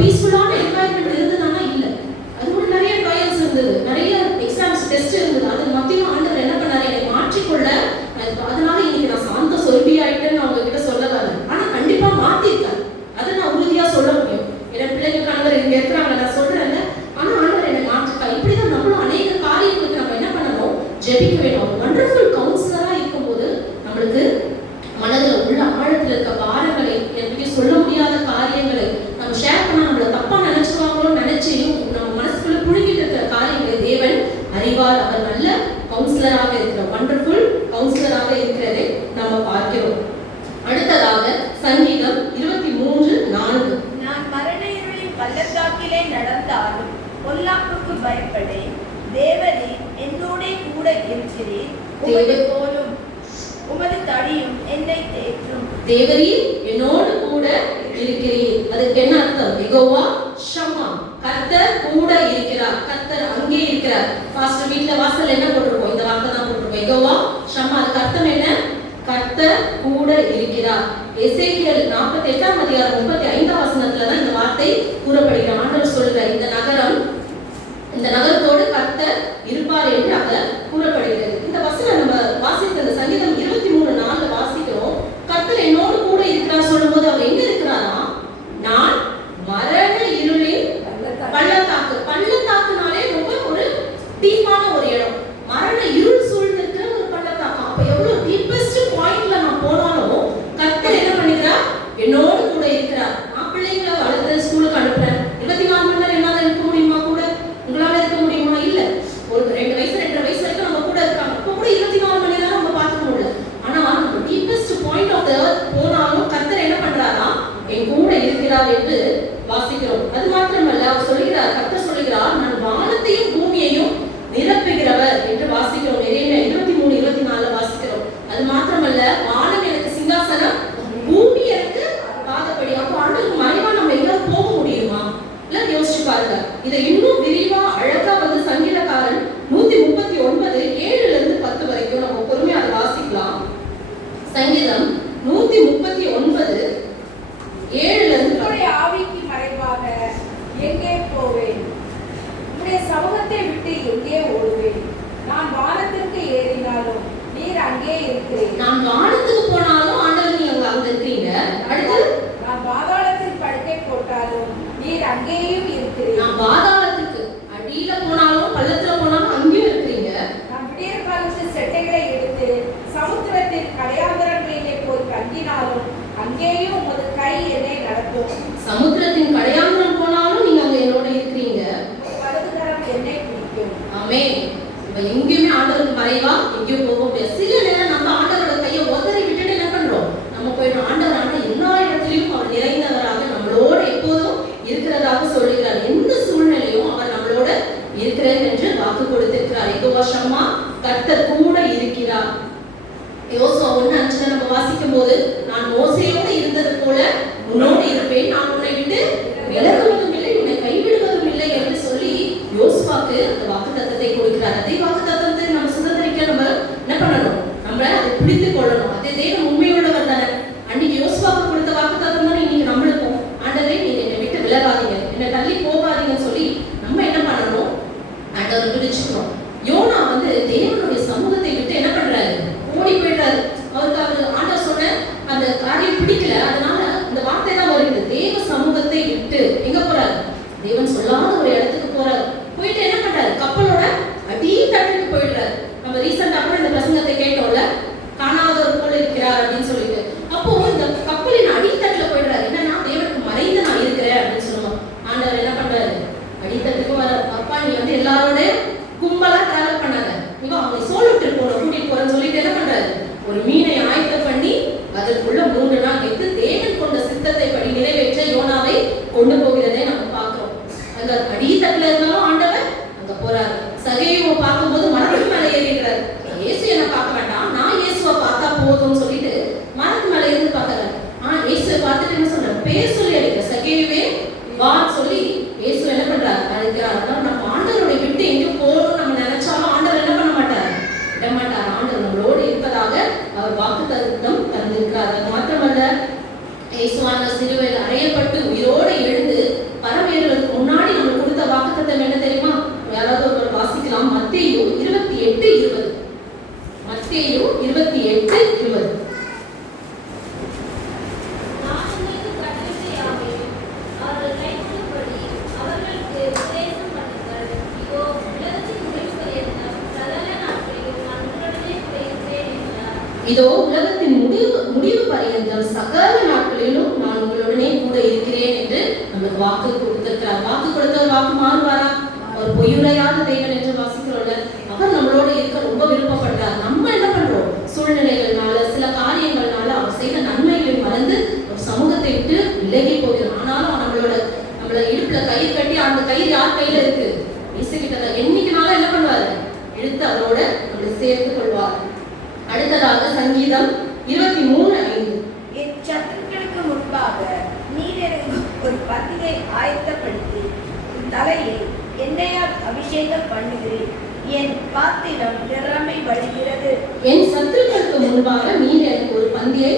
பீஸ்ஃபுல்லான என்வாயர்மெண்ட் இருந்ததுன்னா இல்லை, அது கூட நிறைய ட்ரையல்ஸ் இருந்தது, நிறைய எக்ஸாம்ஸ் டெஸ்ட் இருந்தது. அது மத்தியும் ஆண்டவர் என்ன பண்ணாரு, என்னை மாற்றிக்கொள்ள. அதனால இன்னைக்கு நான் சாந்த சொல்வி ஆயிட்டேன்னு அவங்க கிட்ட சொல்ல வரல, ஆனா கண்டிப்பா மாத்திருக்காரு. அதை நான் உறுதியா சொல்ல முடியும். என் பிள்ளைங்க கணவர் இங்க இருக்கிறாங்க, நான் சொல்றேன். ஆனா ஆண்டவர் என்னை மாற்றிருக்காரு. இப்படிதான் நம்மளும் அநேக காரியங்களுக்கு நம்ம என்ன பண்ணணும், ஜெபிக்க வேணும். வண்டர்ஃபுல் கவுன்சிலரா இருக்கும்போது நம்மளுக்கு மனதில் உள்ள ஆழத்தில் இருக்க பாரங்களை, எனக்கு சொல்ல முடியாத காரியங்களை நம்ம ஷேர் பண்ணா நம்மளை தப்பா நினைச்சுவாங்களோ நினைச்சு நம்ம மனசுக்குள்ள புழுங்கிட்டு இருக்கிற காரியங்களை தேவன் அறிவார். அவர் நல்ல கவுன்சிலராக இருக்கிறார், வண்டர்ஃபுல் கவுன்சிலராக இருக்கிறதை நம்ம பார்க்கிறோம். அடுத்ததாக சங்கீதம் 23:4. நான் மரண இருளின் பள்ளத்தாக்கிலே நடந்தாலும் பொல்லாப்புக்கு பயப்படேன், தேவரே என்னோட கூட இருக்கிறீர், உமது கோலும் உமது தடியும் என்னை தேற்றும். தேவரீர் என்னோடு கூட இருக்கிறீர். அதுக்கு என்ன அர்த்தம்? யெகோவா ஷம்மா, கர்த்தர் கூட இருக்கிறார், கர்த்தர் அங்கே இருக்கிறார். பாஸ்டர் வீட்ல வாசல் என்ன போட்டுருக்கோம், இந்த வார்த்தை தான் போட்டுருக்கோம், யெகோவா ஷம்மா. அதுக்கு அர்த்தம் என்ன? கர்த்தர் கூட இருக்கிறார். எசேக்கியேல் 48:35 வசனத்துல தான் இந்த வார்த்தை கூறப்படுகிறது. ஆண்டவர் சொல்றார், இந்த நகரத்தோடு கர்த்தர் இருப்பார் என்று அங்க கூறப்படுகிறது. இந்த வசனம் நம்ம வாசித்த இந்த சங்கீதம் 23:4 வாசிக்கிறோம். கர்த்தர் என்னோடு கூட இருக்கிறார் சொல்லும்போது அவர் எங்க இருக்கிறாரா? நான் மரண இருளின் பள்ளத்தாக்குனாலே ரொம்ப ஒரு டீப்பான ஒரு இடம், மரண இருள் சூழ்ந்திருக்கிற ஒரு பள்ளத்தாக்கு. அப்ப எவ்வளவு டீப்பஸ்ட் பாயிண்ட்ல நான் போனாலும் கர்த்தர் என்ன பண்ணிக்கிறார்? என்னோடு கூட இருக்கிறார். நான் பிள்ளைங்களை வளர்த்து ஸ்கூலுக்கு அனுப்புறேன். 24 மணி நேரம் என்னால இருக்க முடியுமா? கூட உங்களால இருக்க முடியுமா? இல்ல. ஒரு 2 வயசு 2.5 வயசு வரைக்கும் நம்ம கூட இருக்காங்க. அப்ப கூட 24 மணி நேரம் சங்கீதம் 139 7 உம்முடைய ஆவிக்கு மறைவாக எங்கே போவேன்? உம்முடைய சமூகத்தை விட்டு எங்கே ஓடுவேன்? நான் வானத்திற்கு ஏறினாலும் நீர் அங்கே இருக்கிறீர். நான் வானத்துக்கு போனாலும் ஆண்டவர் நீங்க அங்க இருக்கீங்க. அடுத்து நான் பாதாளத்தில் படுக்கை போட்டாலும் நீர் அங்கேயும் இருக்கிறீர். நான் பாதாளத்துக்கு அடியில போனாலும் பள்ளத்துல போனாலும் அங்கேயும் இருக்கிறீங்க. நான் விடியற் காலத்து செட்டைகளை எடுத்து சமுத்திரத்தின் கடையாந்தரங்களிலே போய் தங்கினாலும் அங்கேயும் உமது கை என்னை நடத்தும். சமுத்திரத்தின் கடையாந்தரம் போனாலும் நீங்க அங்க என்னோட இருக்கிறீங்க. வலதுகரம் என்னை பிடிக்கும். ஆமென். இப்ப எங்கேயுமே ஆண்டவருக்கு மறைவா எங்கேயும் போக முடியாது. சில நேரம் நம்ம ஆண்டவரோட கையை உதறி விட்டுட்டு என்ன பண்றோம்? நம்ம போயிடும். ஆண்டவர் ஆனா எல்லா இடத்திலையும் அவர் நிறைந்தவராக நம்மளோட எப்போதும் இருக்கிறதாக சொல்லுகிறார். எந்த சூழ்நிலையும் அவர் நம்மளோட இருக்கிறேன் என்று வாக்கு கொடுத்திருக்கிறார். யெகோவா ஷம்மா, கர்த்தர் கூட இருக்கிறார். யோசுவா 1:5 நம்ம வாசிக்கும் போது, நான் மோசேயோடு இருந்தது போல உன்னோடு இருப்பேன், நான் உன்னை விட்டு விலகுவதும் இல்லை, உன்னை கைவிடுவதும் இல்லை என்று சொல்லி யோசுவாக்கு அந்த வாக்குத்தத்தத்தை கொடுக்கிறார். அதே வாக்குத்தத்தத்தை நம்ம சுதந்திரிக்க நம்ம என்ன பண்ணணும்? நம்ம அதை பிடித்து கொள்ளணும். அதே தேவன் உண்மையுள்ளவர் தானே. அன்னைக்கு யோசுவாக்கு கொடுத்த வாக்குத்தத்தம் தான் இன்னைக்கு நம்மளுக்கும். ஆண்டவரே நீங்க என்னை விட்டு விலகாதீங்க, என்னை தள்ளி போகாதீங்கன்னு சொல்லி நம்ம என்ன பண்ணணும்? ஆண்டவரை பிடிச்சுக்கணும். யோனா தேவனுடைய சமூகத்தை விட்டு என்ன பண்றாரு? ஓடி போயிட்டாரு. அவருக்கு ஆண்டவர் சொன்ன அந்த காரியம் பிடிக்கல. அதனால இந்த வார்த்தை தான் வருது, தேவ சமூகத்தை விட்டு எங்க போறாரு? தேவன் சொல்லாத ஒரு இடத்துக்கு போறாரு. போயிட்டு என்ன பண்றாரு? கப்பலோட அடித்தட்டுக்கு போயிடுறாரு. நம்ம ரீசெண்டா கூட இந்த பிரசங்கத்தை கேட்டோம்ல, காணாதவர் போல இருக்கிறார் அப்படின்னு சொல்லிட்டு. அப்போ இந்த கப்பலின் அடித்தட்டுல போயிடுறாரு. என்னன்னா, தேவனுக்கு மறைந்து நான் இருக்கிறேன் அப்படின்னு சொல்லுவோம். ஆண்டவர் என்ன பண்றாரு? அடித்தட்டுக்கு வர்றாரு. அப்பா நீ எல்லாரோட கும்பலா டிராவல் பண்ணாத, இவன் அவங்க சோலுட்டு போறோம் கூட்டிட்டு போறேன்னு சொல்லிட்டு என்ன பண்றாரு? ஒரு மீனை ஆயத்தம் பண்ணி அதற்குள்ள 3 நாள் வைத்து தேவன் கொண்ட சித்தத்தை படி நிறைவேற்ற யோனாவை கொண்டு போகிறதை நம்ம பார்க்கிறோம். அந்த அடித்தட்டுல இருந்தாலும் ஆண்டவர் அங்க போறாரு. சகேயுவை பார்க்கும்போது மரத்துக்கு மேல ஏறிடுறாரு. இயேசு என்ன பார்க்க வேண்டாம், நான் இயேசுவை பார்த்தா போதும்னு சொல்லிட்டு மரத்து மேல இருந்து பார்க்கறாரு. இயேசுவை பார்த்துட்டு என்ன சொல்றாரு? பேர் சொல்லி அழைக்கிற சகேயுவே வா சொல்லி இயேசு என்ன பண்றாரு? அழைக்கிறார். நம்ம ஆண்டவரை விட்டு எங்க போகணும் நம்ம நினைச்சாலும் ஆண்டவர் என்ன பண்ண மாட்டார்? விட மாட்டார். ஆண்டவர் நம்மளோடு இருப்பதாக அவர் வாக்குத்தத்தம் தந்திருக்கிறார். அது மாத்திரமல்ல, இயேசுவான சிலுவையில் அறையப்பட்டு உயிரோடு எழுந்து பரமேறுவதற்கு முன்னாடி நம்ம கொடுத்த வாக்குத்தத்தம் என்ன தெரியுமா? யாராவது ஒருவர் வாசிக்கலாம். மத்தேயு 28:20. மத்தேயு 28:20. இதோ உலகத்தின் முடிவு பரியந்தம் சகல நாட்களிலும் நான் உங்களுடனே கூட இருக்கிறேன் என்று நமக்கு வாக்கு கொடுத்திருக்கிறார். வாக்கு கொடுத்தவர் வாக்கு மாறுவாரா? அவர் பொய்யுரையாத தேவன் என்று வாசிக்கிறோம்ல, அவர் நம்மளோட இருக்க ரொம்ப விருப்பப்படுறார். நம்ம என்ன பண்றோம்? சூழ்நிலைகள்னால சில காரியங்கள்னால அவர் செய்த நன்மைகளை மறந்து ஒரு சமூகத்தை விட்டு விலகி போகிறோம். ஆனாலும் நம்மள இடுப்புல கயிறு கட்டி, அந்த கயிறு யார் கையில இருக்கு? இயேசுகிட்ட. என்னைக்குனாலும் என்ன பண்ணுவாரு? இழுத்து அவரோட நம்மளை சேர்த்து கொள்வார். அடுத்ததாக சங்கீதம் 23:5. என் சத்துருக்களுக்கு முன்பாக நீர் எனக்கு ஒரு பந்தியை ஆயத்தப்படுத்தி என் தலையை எண்ணெயால் அபிஷேகம் பண்ணுகிறேன். என் பாத்திரம் நிரம்பி வழிகிறது. என் சத்துருக்களுக்கு முன்பாக நீர் எனக்கு ஒரு பந்தியை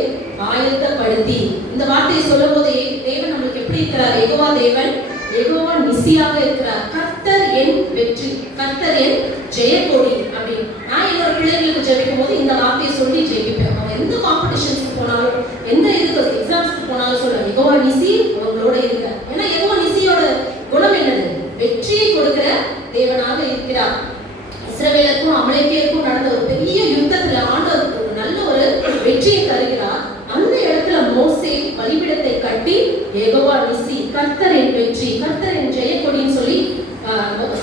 ஆயத்தப்படுத்தி. இந்த வார்த்தையை சொல்லும் போதே தேவன் நம்மளுக்கு எப்படி இருக்கிறார்? யெகோவா தேவன், யெகோவா நிசியாக இருக்கிறார். கர்த்தர் என் வெற்றி, கர்த்தர் என் ஜெயக்கொடி அப்படின்னு. நான் என்னோட பிள்ளைகளுக்கு ஜெபிக்கும் போது இந்த வார்த்தையை சொல்லி ஜெபிப்பேன். அவங்க எந்த காம்படிஷன்ஸ்க்கு போனாலும், எந்த இதுக்கு எக்ஸாம்ஸ்க்கு போனாலும் சொல்லுவேன், யெகோவா நிசி உங்களோட இருக்கிறார். ஏன்னா யெகோவா நிசியோட குணம் என்னது? வெற்றியை கொடுக்கிற தேவனாக இருக்கிறார். இஸ்ரவேலுக்கும் அமலேக்கியருக்கும் நடந்த ஒரு பெரிய யுத்தத்துல ஆண்டவர் ஒரு நல்ல ஒரு வெற்றியை தருகிறார். அந்த இடத்துல மோசே பலிபீடத்தை கட்டி யெகோவா நிசி, கர்த்தர் என் வெற்றி, கர்த்தர் என் ஜெயக்கொடின்னு சொல்லி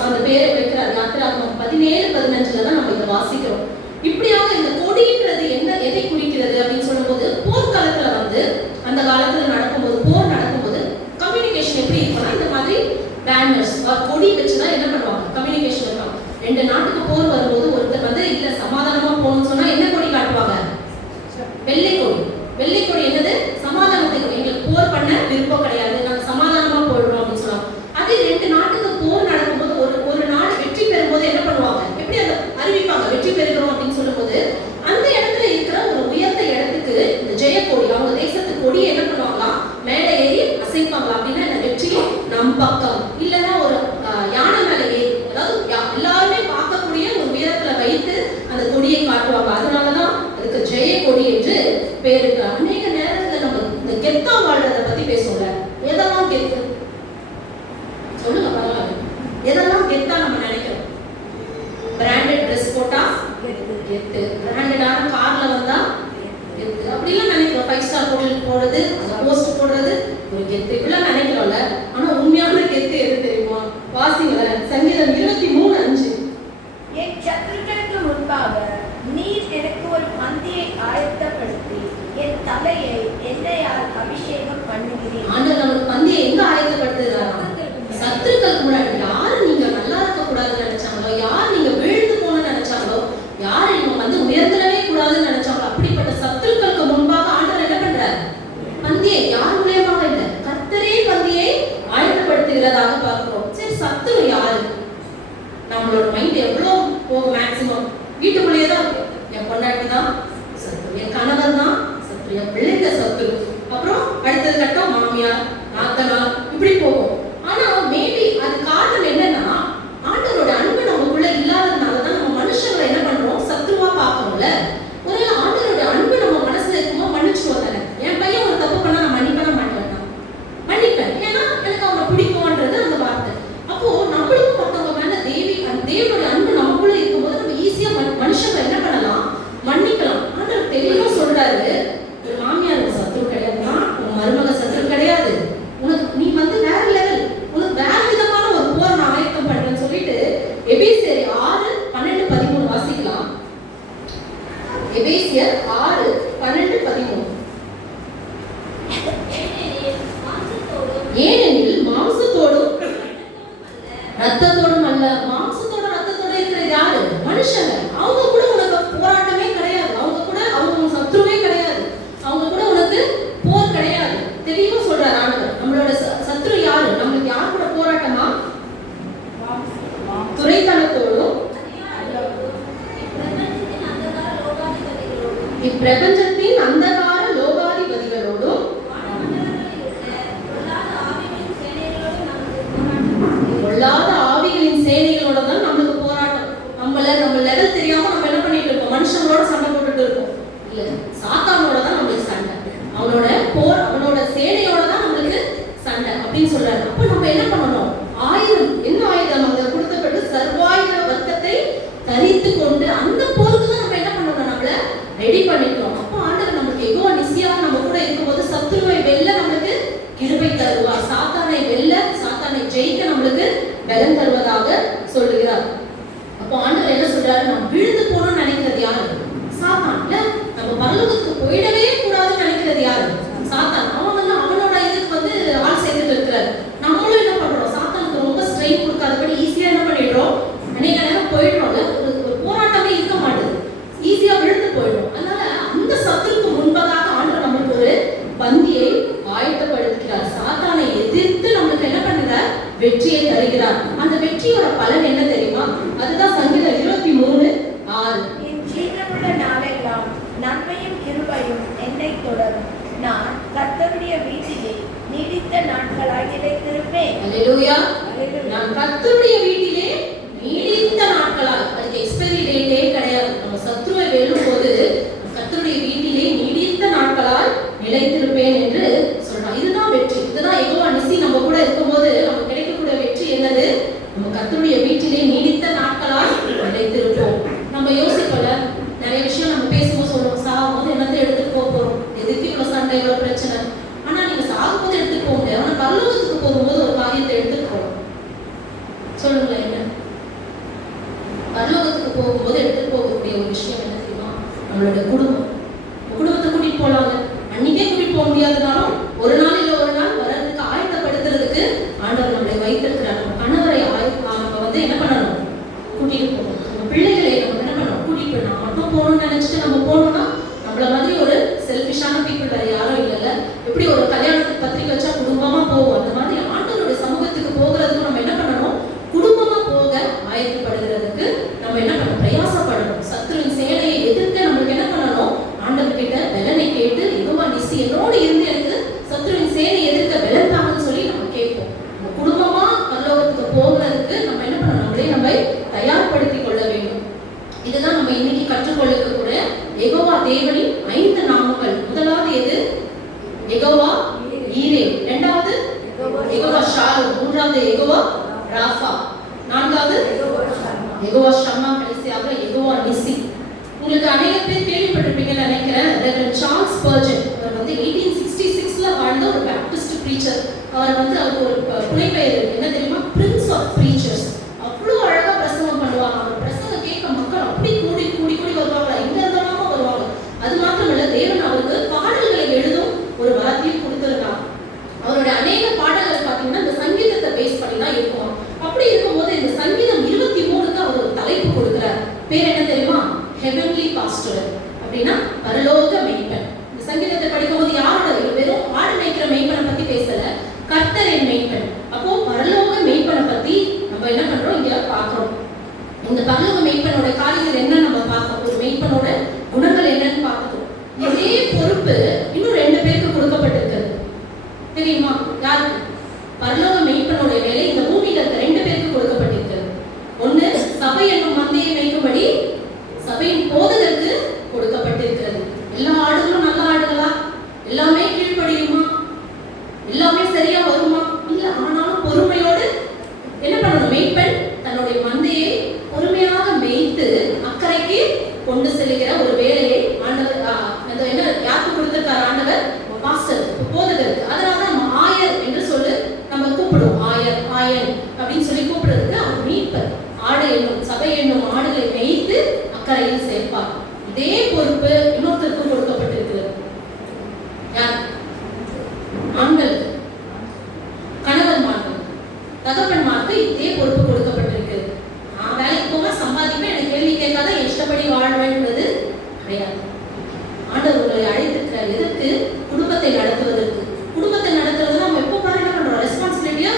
அந்த பேரை வைக்கிறார். யாத்திராகமம் 17:15 தான் நம்ம இதை வாசிக்கிறோம். இப்படியாக அபிஷேகம் பண்ணுகிறேன். ஆண்டவர் நமக்கு பந்தியை எங்க ஆயத்தப்படுத்துகிறாரா? சத்துருக்களுக்கு முன்னாடி. யாரு நீங்க நல்லா இருக்க கூடாதுன்னு நினைச்சாங்களோ, யார் நீங்க வீழ்ந்து போகணும்னு நினைச்சாங்களோ, யாரு இவங்க வந்து உயர்ந்துடவே கூடாதுன்னு நினைச்சாங்களோ, அப்படிப்பட்ட சத்துருக்களுக்கு முன்பாக ஆண்டவர் என்ன பண்றார்? பந்தியை யார் மூலியமாக இல்ல, கர்த்தரே பந்தியை ஆயத்தப்படுத்துகிறதாக பார்க்கிறோம். சரி, சத்துரு யாரு? நம்மளோட மைண்ட் எவ்வளவு போகும்? மேக்சிமம் வீட்டுக்குள்ளேயே தான் இருக்கும். என் பொண்டாட்டி தான் சத்துரு, என் கணவர் தான் சத்துரு, என் பிள்ளைங்க சத்துரு, அப்புறம் அடுத்தது கட்டம் மாமியார், நாத்தனார், இப்படி போகும். ஆனா மேபி அது காரணம் என்னன்னா, ஆண்டவரோட அன்பு நமக்குள்ள இல்லாததுனால தான் நம்ம மனுஷங்களை என்ன பண்றோம்? சத்துருவா பார்க்கறோம்ல. ஒருவேளை ஆண்டவரோட அன்பு நம்ம மனசுல இருக்குமோ மன்னிச்சுவோம் தானே. என் பையன் ஒரு தப்பு பண்ணா நான் மன்னிப்பேனா மாட்டேன்? மன்னிப்பேன். ஏன்னா எனக்கு அவனை பிடிக்கும்ன்றது அந்த வார்த்தை. அப்போ நம்மளுக்கும் மற்றவங்க மேல தேவனுடைய அன்பு நமக்குள்ள இருக்கும்போது நம்ம ஈஸியா மனுஷங்களை என்ன பண்ணலாம்? மன்னிக்கலாம். ஆண்டவர் தெளிவா சொல்றாரு, ஒரு மாமியார் சத்துரு கிடையாதுன்னா, உன் மருமக சத்துரு கிடையாது, உனக்கு நீ வந்து வேற லெவல், உனக்கு வேற விதமான ஒரு போர் நான் ஆயத்தம் பண்றேன்னு சொல்லிட்டு எபேசியர் 6:12-13 வாசிக்கலாம். எபேசியர் 6:12-13. ஏனெனில் மாம்சத்தோடும் ரத்தத்தோடும் அல்ல. மாம்சத்தோட ரத்தத்தோட இருக்கிறது யாரு? மனுஷங்க. அவங்க கூட உனக்கு போராட்டமே கிடையாது, அவங்க கூட அவங்க சத்துருவே கிடையாது, அவங்க கூட உனக்கு போர் கிடையாது. தெளிவா சொல்றாரு ஆண்டவர். நம்மளோட சத்துரு யாரு? நம்மளுக்கு யார் கூட போராட்டமா? துரைத்தனத்தோடும் இப்பிரபஞ்சத்தின் அந்தகார லோகாதிபதிகளோடும் பொல்லாத ஆவிகளின் சேனைகளோட தான் நம்மளுக்கு போராட்டம். நம்ம லெவல் தெரியாம நம்ம என்ன பண்ணிட்டு இருக்கோம்? மனுஷங்களோட சண்டை போட்டுட்டு இருக்கோம். இல்ல, சாத்தானோட தான் நம்மளுக்கு சண்டை, அவனோட போர், அவனோட சேனையோட தான் நம்மளுக்கு சண்டை அப்படின்னு சொல்றாரு. அப்ப நம்ம என்ன பண்ணணும்? ஆயுதம், என்ன ஆயுதம்? அங்க கொடுத்தப்பட்டு சர்வாயுத வர்க்கத்தை தரித்து கொண்டு அந்த போருக்கு தான் நம்ம என்ன பண்ணணும்? நம்மள ரெடி பண்ணிக்கிறோம். அப்போ ஆண்டவர் நம்மளுக்கு எகோவா நிசியா நம்ம கூட இருக்கும்போது சத்துருவை வெல்ல நம்மளுக்கு கிருபை தருவார். சாத்தானை வெல்ல, சாத்தானை ஜெயிக்க நம்மளுக்கு பலம் தருவதாக சொல்லுகிறார். அப்போ ஆண்டவர் என்ன சொல்றாரு? நம்ம விழுந்து போகணும்னு நினைக்கிறது யாரு? சாத்தான். இல்ல, நம்ம பரலோகத்துக்கு போயிடவே கூடாதுன்னு நினைக்கிறது யாரு? சாத்தான். அவன் வந்து அவனோட இதுக்கு வந்து ஆள் செய்துட்டு இருக்கிறார். நம்மளும் என்ன பண்றோம்? சாத்தானுக்கு ரொம்ப ஸ்ட்ரெயின் கொடுக்காதபடி ஈஸியா என்ன பண்ணிடுறோம்? அநேக நேரம் போயிடுறோம்ல, ஒரு போராட்டமே இருக்க மாட்டேது, ஈஸியா விழுந்து போயிடும். அதனால அந்த சத்துருக்கு முன்பதாக ஆண்டவர் நம்மளுக்கு ஒரு பந்தியை ஆயத்தப்படுத்துகிறார். சாத்தானை எதிர்த்து நம்மளுக்கு என்ன பண்ணுறார்? வெற்றியை தருகிறார். அந்த வெற்றியோட பலன் என்ன தெரியுமா? அதுதான் சங்கீதம் 23:6. என் ஜீவனுள்ள நாளெல்லாம் நன்மையும் கிருபையும் என்னை தொடரும். நான் கர்த்தருடைய வீட்டிலே நீடித்த நாட்களாய் நிலைத்திருப்பேன். அல்லேலூயா. நான் கர்த்தருடைய வீட்டிலே நீடித்த நாட்களாய், அதுக்கு எக்ஸ்பைரி டேட்டே கிடையாது. நம்ம சத்துருவை வெல்லும் போது கர்த்தருடைய வீட்டிலே நீடித்த நாட்களாய் நிலைத்திருப்பேன் என்று சொல்றான். இதுதான் வெற்றி. இதுதான் யெகோவா நிசி நம்ம கூட இருக்கும்போது நமக்கு கிடைக்கக்கூடிய வெற்றி. என்னது? நம்ம கர்த்தருடைய வீட்டிலே நீடித்த நாட்களாய் நிலைத்திருப்போம். நம்ம யோசிக்கல, நிறைய விஷயம் நம்ம பேசும்போது சொல்லுவோம், சாகும்போது என்னத்தை எடுத்துட்டு போறோம், எதுக்கு இவ்வளவு சண்டை, இவ்வளவு பிரச்சனை. ஆனா நீங்க சாகும்போது எடுத்துட்டு போக முடியாது, ஆனா பரலோகத்துக்கு போகும்போது ஒரு காரியத்தை எடுத்துட்டு போறோம். சொல்லுங்களேன், என்ன? பரலோகத்துக்கு போகும்போது எடுத்துட்டு போகக்கூடிய ஒரு விஷயம் என்ன தெரியுமா? நம்மளோட குடும்பத்தை கூட்டிட்டு போலாங்க. அன்னைக்கே கூட்டிட்டு போக முடியாதுனாலும் ஒரு நாள் இல்ல ஒரு நாள் வர்றதுக்கு ஆயத்தப்படுத்துறதுக்கு ஆண்டவர் நம்மளை வைத்திருக்கிறார். நம்ம கணவரை நம்ம வந்து என்ன பண்ணணும்? கூட்டிட்டு போகணும். நம்ம பிள்ளைகளை நம்ம என்ன பண்ணணும்? கூட்டிட்டு போய் நான் மட்டும் போகணும்னு நினைச்சிட்டு நம்ம போனோம்னா நம்மள மாதிரி ஒரு செல்ஃபிஷான பீப்புள் வேற யாரும் இல்லைல்ல. எப்படி ஒரு கல்யாணத்துக்கு பத்திரிக்கை வச்சா குடும்பமா போவோம், அந்த மாதிரி ஆண்டவருடைய சமூகத்துக்கு போகிறதுக்கு நம்ம என்ன பண்ணணும்? குடும்பமா போக ஆயத்தப்படுகிறதுக்கு நம்ம என்ன பண்ணணும்? பிரயாசப்படணும். சத்துருவின் சேனையை எதிர்க்க நம்மளுக்கு என்ன பண்ணணும்? ஆண்டவர் கிட்ட பலனை கேட்டு, யெகோவா நிசி என்னோடு இருந்து எனக்கு சத்துருவின் சேனை எதிர்க்க பலன் தாங்கன்னு சொல்லி நம்ம கேட்போம். நம்ம குடும்பமா பரலோகத்துக்கு போகிறதுக்கு நம்ம என்ன பண்ணணும்? நம்மை தயார்படுத்திக் கொள்ள வேண்டும். இதுதான் நம்ம இன்னைக்கு கற்றுக்கொள்ளக்கூடிய யெகோவா தேவனின் 5 நாமங்கள். முதலாவது எது? யெகோவா அப்படின்னா பரலோக மேய்ப்பன். இந்த சங்கீதத்தை படிக்கும்போது யாரோட வெறும் ஆடு மேய்க்கிற மேய்ப்பனை பத்தி பேசல, கர்த்தரின் மேய்ப்பன். அப்போ பரலோக மேய்ப்பனை பத்தி நம்ம என்ன பண்றோம் இங்க பாக்குறோம். இந்த பரலோக மேய்ப்பனோட காரியங்கள் என்ன நம்ம பார்க்கணும், ஒரு மேய்ப்பனோட குணங்கள் என்னன்னு பார்க்கணும். இதே பொறுப்பு இன்னும் 2 பேருக்கு கொடுக்கப்பட்டிருக்கிறது. தெரியுமா யாருக்கு? பரலோக மேய்ப்பனோட வேலை இந்த பூமியில இருக்க 2 பேருக்கு கொடுக்கப்பட்டிருக்கிறது. ஒண்ணு, சபை என்னும் மந்தையை மேய்க்கும்படி சபையின் போதகருக்கு கொடுக்கப்பட்டிருக்கிறது. எல்லா ஆடுகளும் நல்ல ஆடுகளா? எல்லாமே கீழ்ப்படியுமா? எல்லாமே சரியா வருமா? இல்ல. ஆனாலும் பொறுமையோடு என்ன பண்ணணும்? மேய்ப்பன் தன்னுடைய மந்தையை பொறுமையாக மேய்த்து அக்கறைக்கு கொண்டு செல்கிற ஒரு வேலையை ஆண்டவர் என்ன யாருக்கு கொடுத்திருக்காரு? ஆண்டவர் பாஸ்டர், போதகருக்கு. அதனாலதான் நம்ம ஆயர் என்று சொல்லி நம்ம கூப்பிடுவோம். ஆயர், ஆயன் அப்படின்னு சொல்லி கூப்பிடுறதுக்கு அவர் மீட்பர். ஆடு என்னும் சபை என்னும் ஆடுகளை மேய்த்து அக்கறையில் சேர்ப்பார். இதே பொறுப்பு இன்னொருத்தருக்கும் கொடுக்கப்பட்டிருக்கிறது. யார்? ஆண்களுக்கு, கணவன்மார்கள், தகப்பன்மாருக்கு இதே பொறுப்பு கொடுக்கப்பட்டிருக்கிறது. நான் வேலைக்கு போக சம்பாதிப்பேன், எனக்கு கேள்வி கேட்காத என் இஷ்டப்படி வாழ்வேன்றது கிடையாது. ஆண்டவர் உங்களை அழைத்திருக்கிறார் எதற்கு? குடும்பத்தை நடத்துவதற்கு. குடும்பத்தை நடத்துறது நம்ம எப்போ பாரு என்ன பண்றோம்? ரெஸ்பான்சிபிலிட்டியா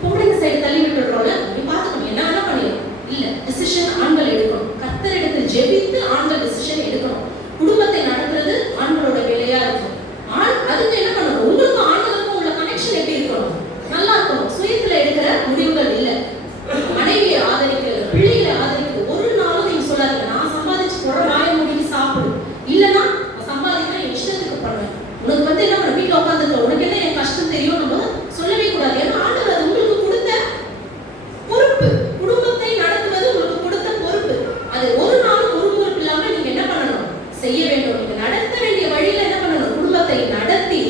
பொம்பளைங்க சைடு தள்ளி விட்டுறோம்ல. நீ பாத்துக்கணும், என்ன பண்ணிடும் இல்ல. டிசிஷன் ஆண்கள் எடுக்கணும். கர்த்தரிடத்தில் ஜெபித்து ஆண்கள் டிசிஷன் எடுக்கணும். குடும்பத்தை நடத்துறது ஆண்களோட வேலையா இருக்கும். அதுக்கு என்ன பண்ணணும்? உங்களுக்கும் ஆண்களுக்கும் உள்ள கனெக்ஷன் எப்படி இருக்கணும்? நல்லா இருக்கணும். சுயத்துல எடுக்கிற முடிவுகள் இல்ல. மனைவியை ஆதரிக்கிறது, பிள்ளைகளை ஆதரிக்கிறது. ஒரு நாளும் நீங்க சொல்லாதீங்க நான் சம்பாதிச்சு போற வாய முடிக்கு சாப்பிடு, இல்லைன்னா சம்பாதிக்கிறேன் என் இஷ்டத்துக்கு பண்ணுவேன். உனக்கு வந்து என்ன பண்ண வீட்டுல உட்காந்துருக்க, உனக்கு என்ன என் கஷ்டம் தெரியும் நம்ம சொல்லவே கூடாது. ஏன்னா ஆண்டவர் அது உங்களுக்கு கொடுத்த பொறுப்பு. குடும்பத்தை நடத்துவது உங்களுக்கு கொடுத்த பொறுப்பு. அது ஒரு நாளும் முறுமுறுப்பு இல்லாம நீங்க என்ன பண்ணணும்? செய்ய வேண்டும். நீங்க நடத்த வேண்டிய வழியில என்ன பண்ணணும்? குடும்பத்தை நடத்தி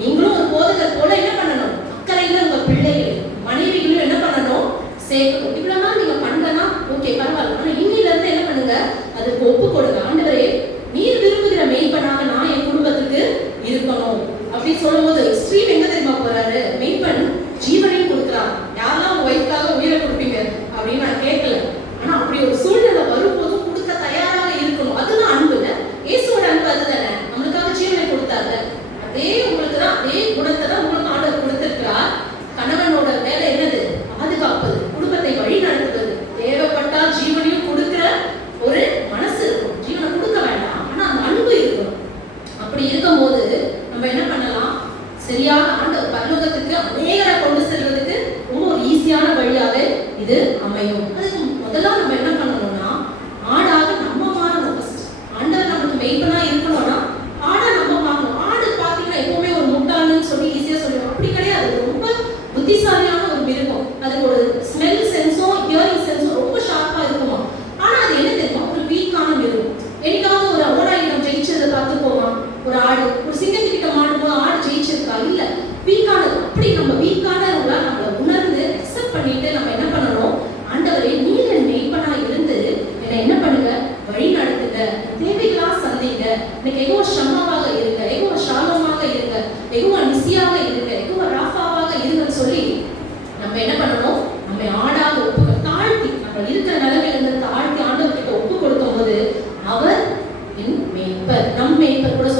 நீங்களும் ஒரு போதகர் போல என்ன பண்ணணும்? அக்கறையில உங்க பிள்ளைகள் மனைவிகளும் என்ன பண்ணணும்? சேர்க்கணும். இவ்வளவு நாள் நீங்க பண்ணலன்னா ஓகே பரவாயில்ல. ஆனா இன்னில இருந்து என்ன பண்ணுங்க? அதுக்கு ஒப்பு கொடுங்க. ஆண்டவரே நீர் விரும்புகிற மேய்ப்பனாக நான் என் குடும்பத்துக்கு இருக்கணும் அப்படின்னு சொல்லும்போது எக்ஸ்ட்ரீம் எங்க தெரியுமா போறாரு? மேய்ப்பன் ஜீவனையும் கொடுக்குறான். யாரெல்லாம் உங்க வயிற்காக உயிரை கொடுப்பீங்க அப்படின்னு நான் கேட்கல. ஆனா அப்படி ஒரு சூழ்நிலை வரும்போதும் கொடுக்க தயாராக இருக்கணும். அதுதான் அன்புல. இயேசுவோட அன்பு அதுதானே. நம்மளுக்காக ஜீவனை கொடுத்தாரு. அதே உங்களுக்கு தான், அதே குணத்தை தான் உங்களுக்கு ஆண்டவர் கொடுத்திருக்கிறார். கணவனோட வேலை என்னது? பாதுகாப்பது, குடும்பத்தை வழி நடத்துவது, தேவைப்பட்டால் ஜீவனையும் கொடுக்கிற ஒரு மனசு இருக்கும். ஜீவனை கொடுக்க வேண்டாம், ஆனா அந்த அன்பு இருக்கணும். அப்படி இருக்கும்போது நம்ம என்ன பண்ணலாம்? சரியான ஆண்டவர் பரலோகத்துக்கு அநேகரை கொண்டு செல்வதற்கு ரொம்ப ஒரு ஈஸியான வழியாக இது அமையும். அதுக்கு முதல்ல நம்ம என்ன பண்ணணும்னா ஆடாக நம்ம மாறணும். ஆண்டவர் நமக்கு மெய்ப்பனா இருக்கணும்னா ஆடா நம்ம மாறணும். ஆடு பாத்தீங்கன்னா எப்பவுமே ஒரு முட்டாள்னு சொல்லி ஈஸியா சொல்லுவோம். அப்படி கிடையாது. ரொம்ப புத்திசாலியான ஒரு மிருகம். அதுக்கு ஒரு ஸ்மெல் சென்ஸும் ஹியரிங் சென்ஸும் ரொம்ப ஷார்ப்பா இருக்குமா. ஆனா அது என்ன தெரியுமா? ஒரு வீக்கான மிருகம். என்னைக்காவது ஒரு ஓடாயிரம் ஜெயிச்சதை பார்த்து போமா? ஒரு ஆடு ஒரு சிங்கத்துக்கிட்ட மாடும்போது ஆடு ஜெயிச்சிருக்கா? இல்ல. வீக்கானது. அப்படி நம்ம வீக்கானவங்களா நம்மளை உணர்ந்து அக்செப்ட் பண்ணிட்டு நம்ம என்ன பண்ணணும்? ஆண்டவரே நீர் என் மேய்ப்பனா இருந்து என்னை என்ன பண்ணுங்க? வழி நடத்துங்க, தேவைகளா சந்திங்க. எனக்கு எகோ ஷமாவாக இருங்க, எகோ ஷாலமாக இருங்க, எகோ நிசியாக இருங்க, எகோ ராஃபாவாக இருங்கன்னு சொல்லி நம்ம என்ன பண்ணணும்? நம்ம ஆடாக ஒப்பு தாழ்த்தி நம்ம இருக்கிற நிலைமையில இருந்து தாழ்த்தி ஆண்டவர்கிட்ட ஒப்பு கொடுக்கும் போது அவர் என் மேய்ப்பர், நம் மேய்ப்பர் கூட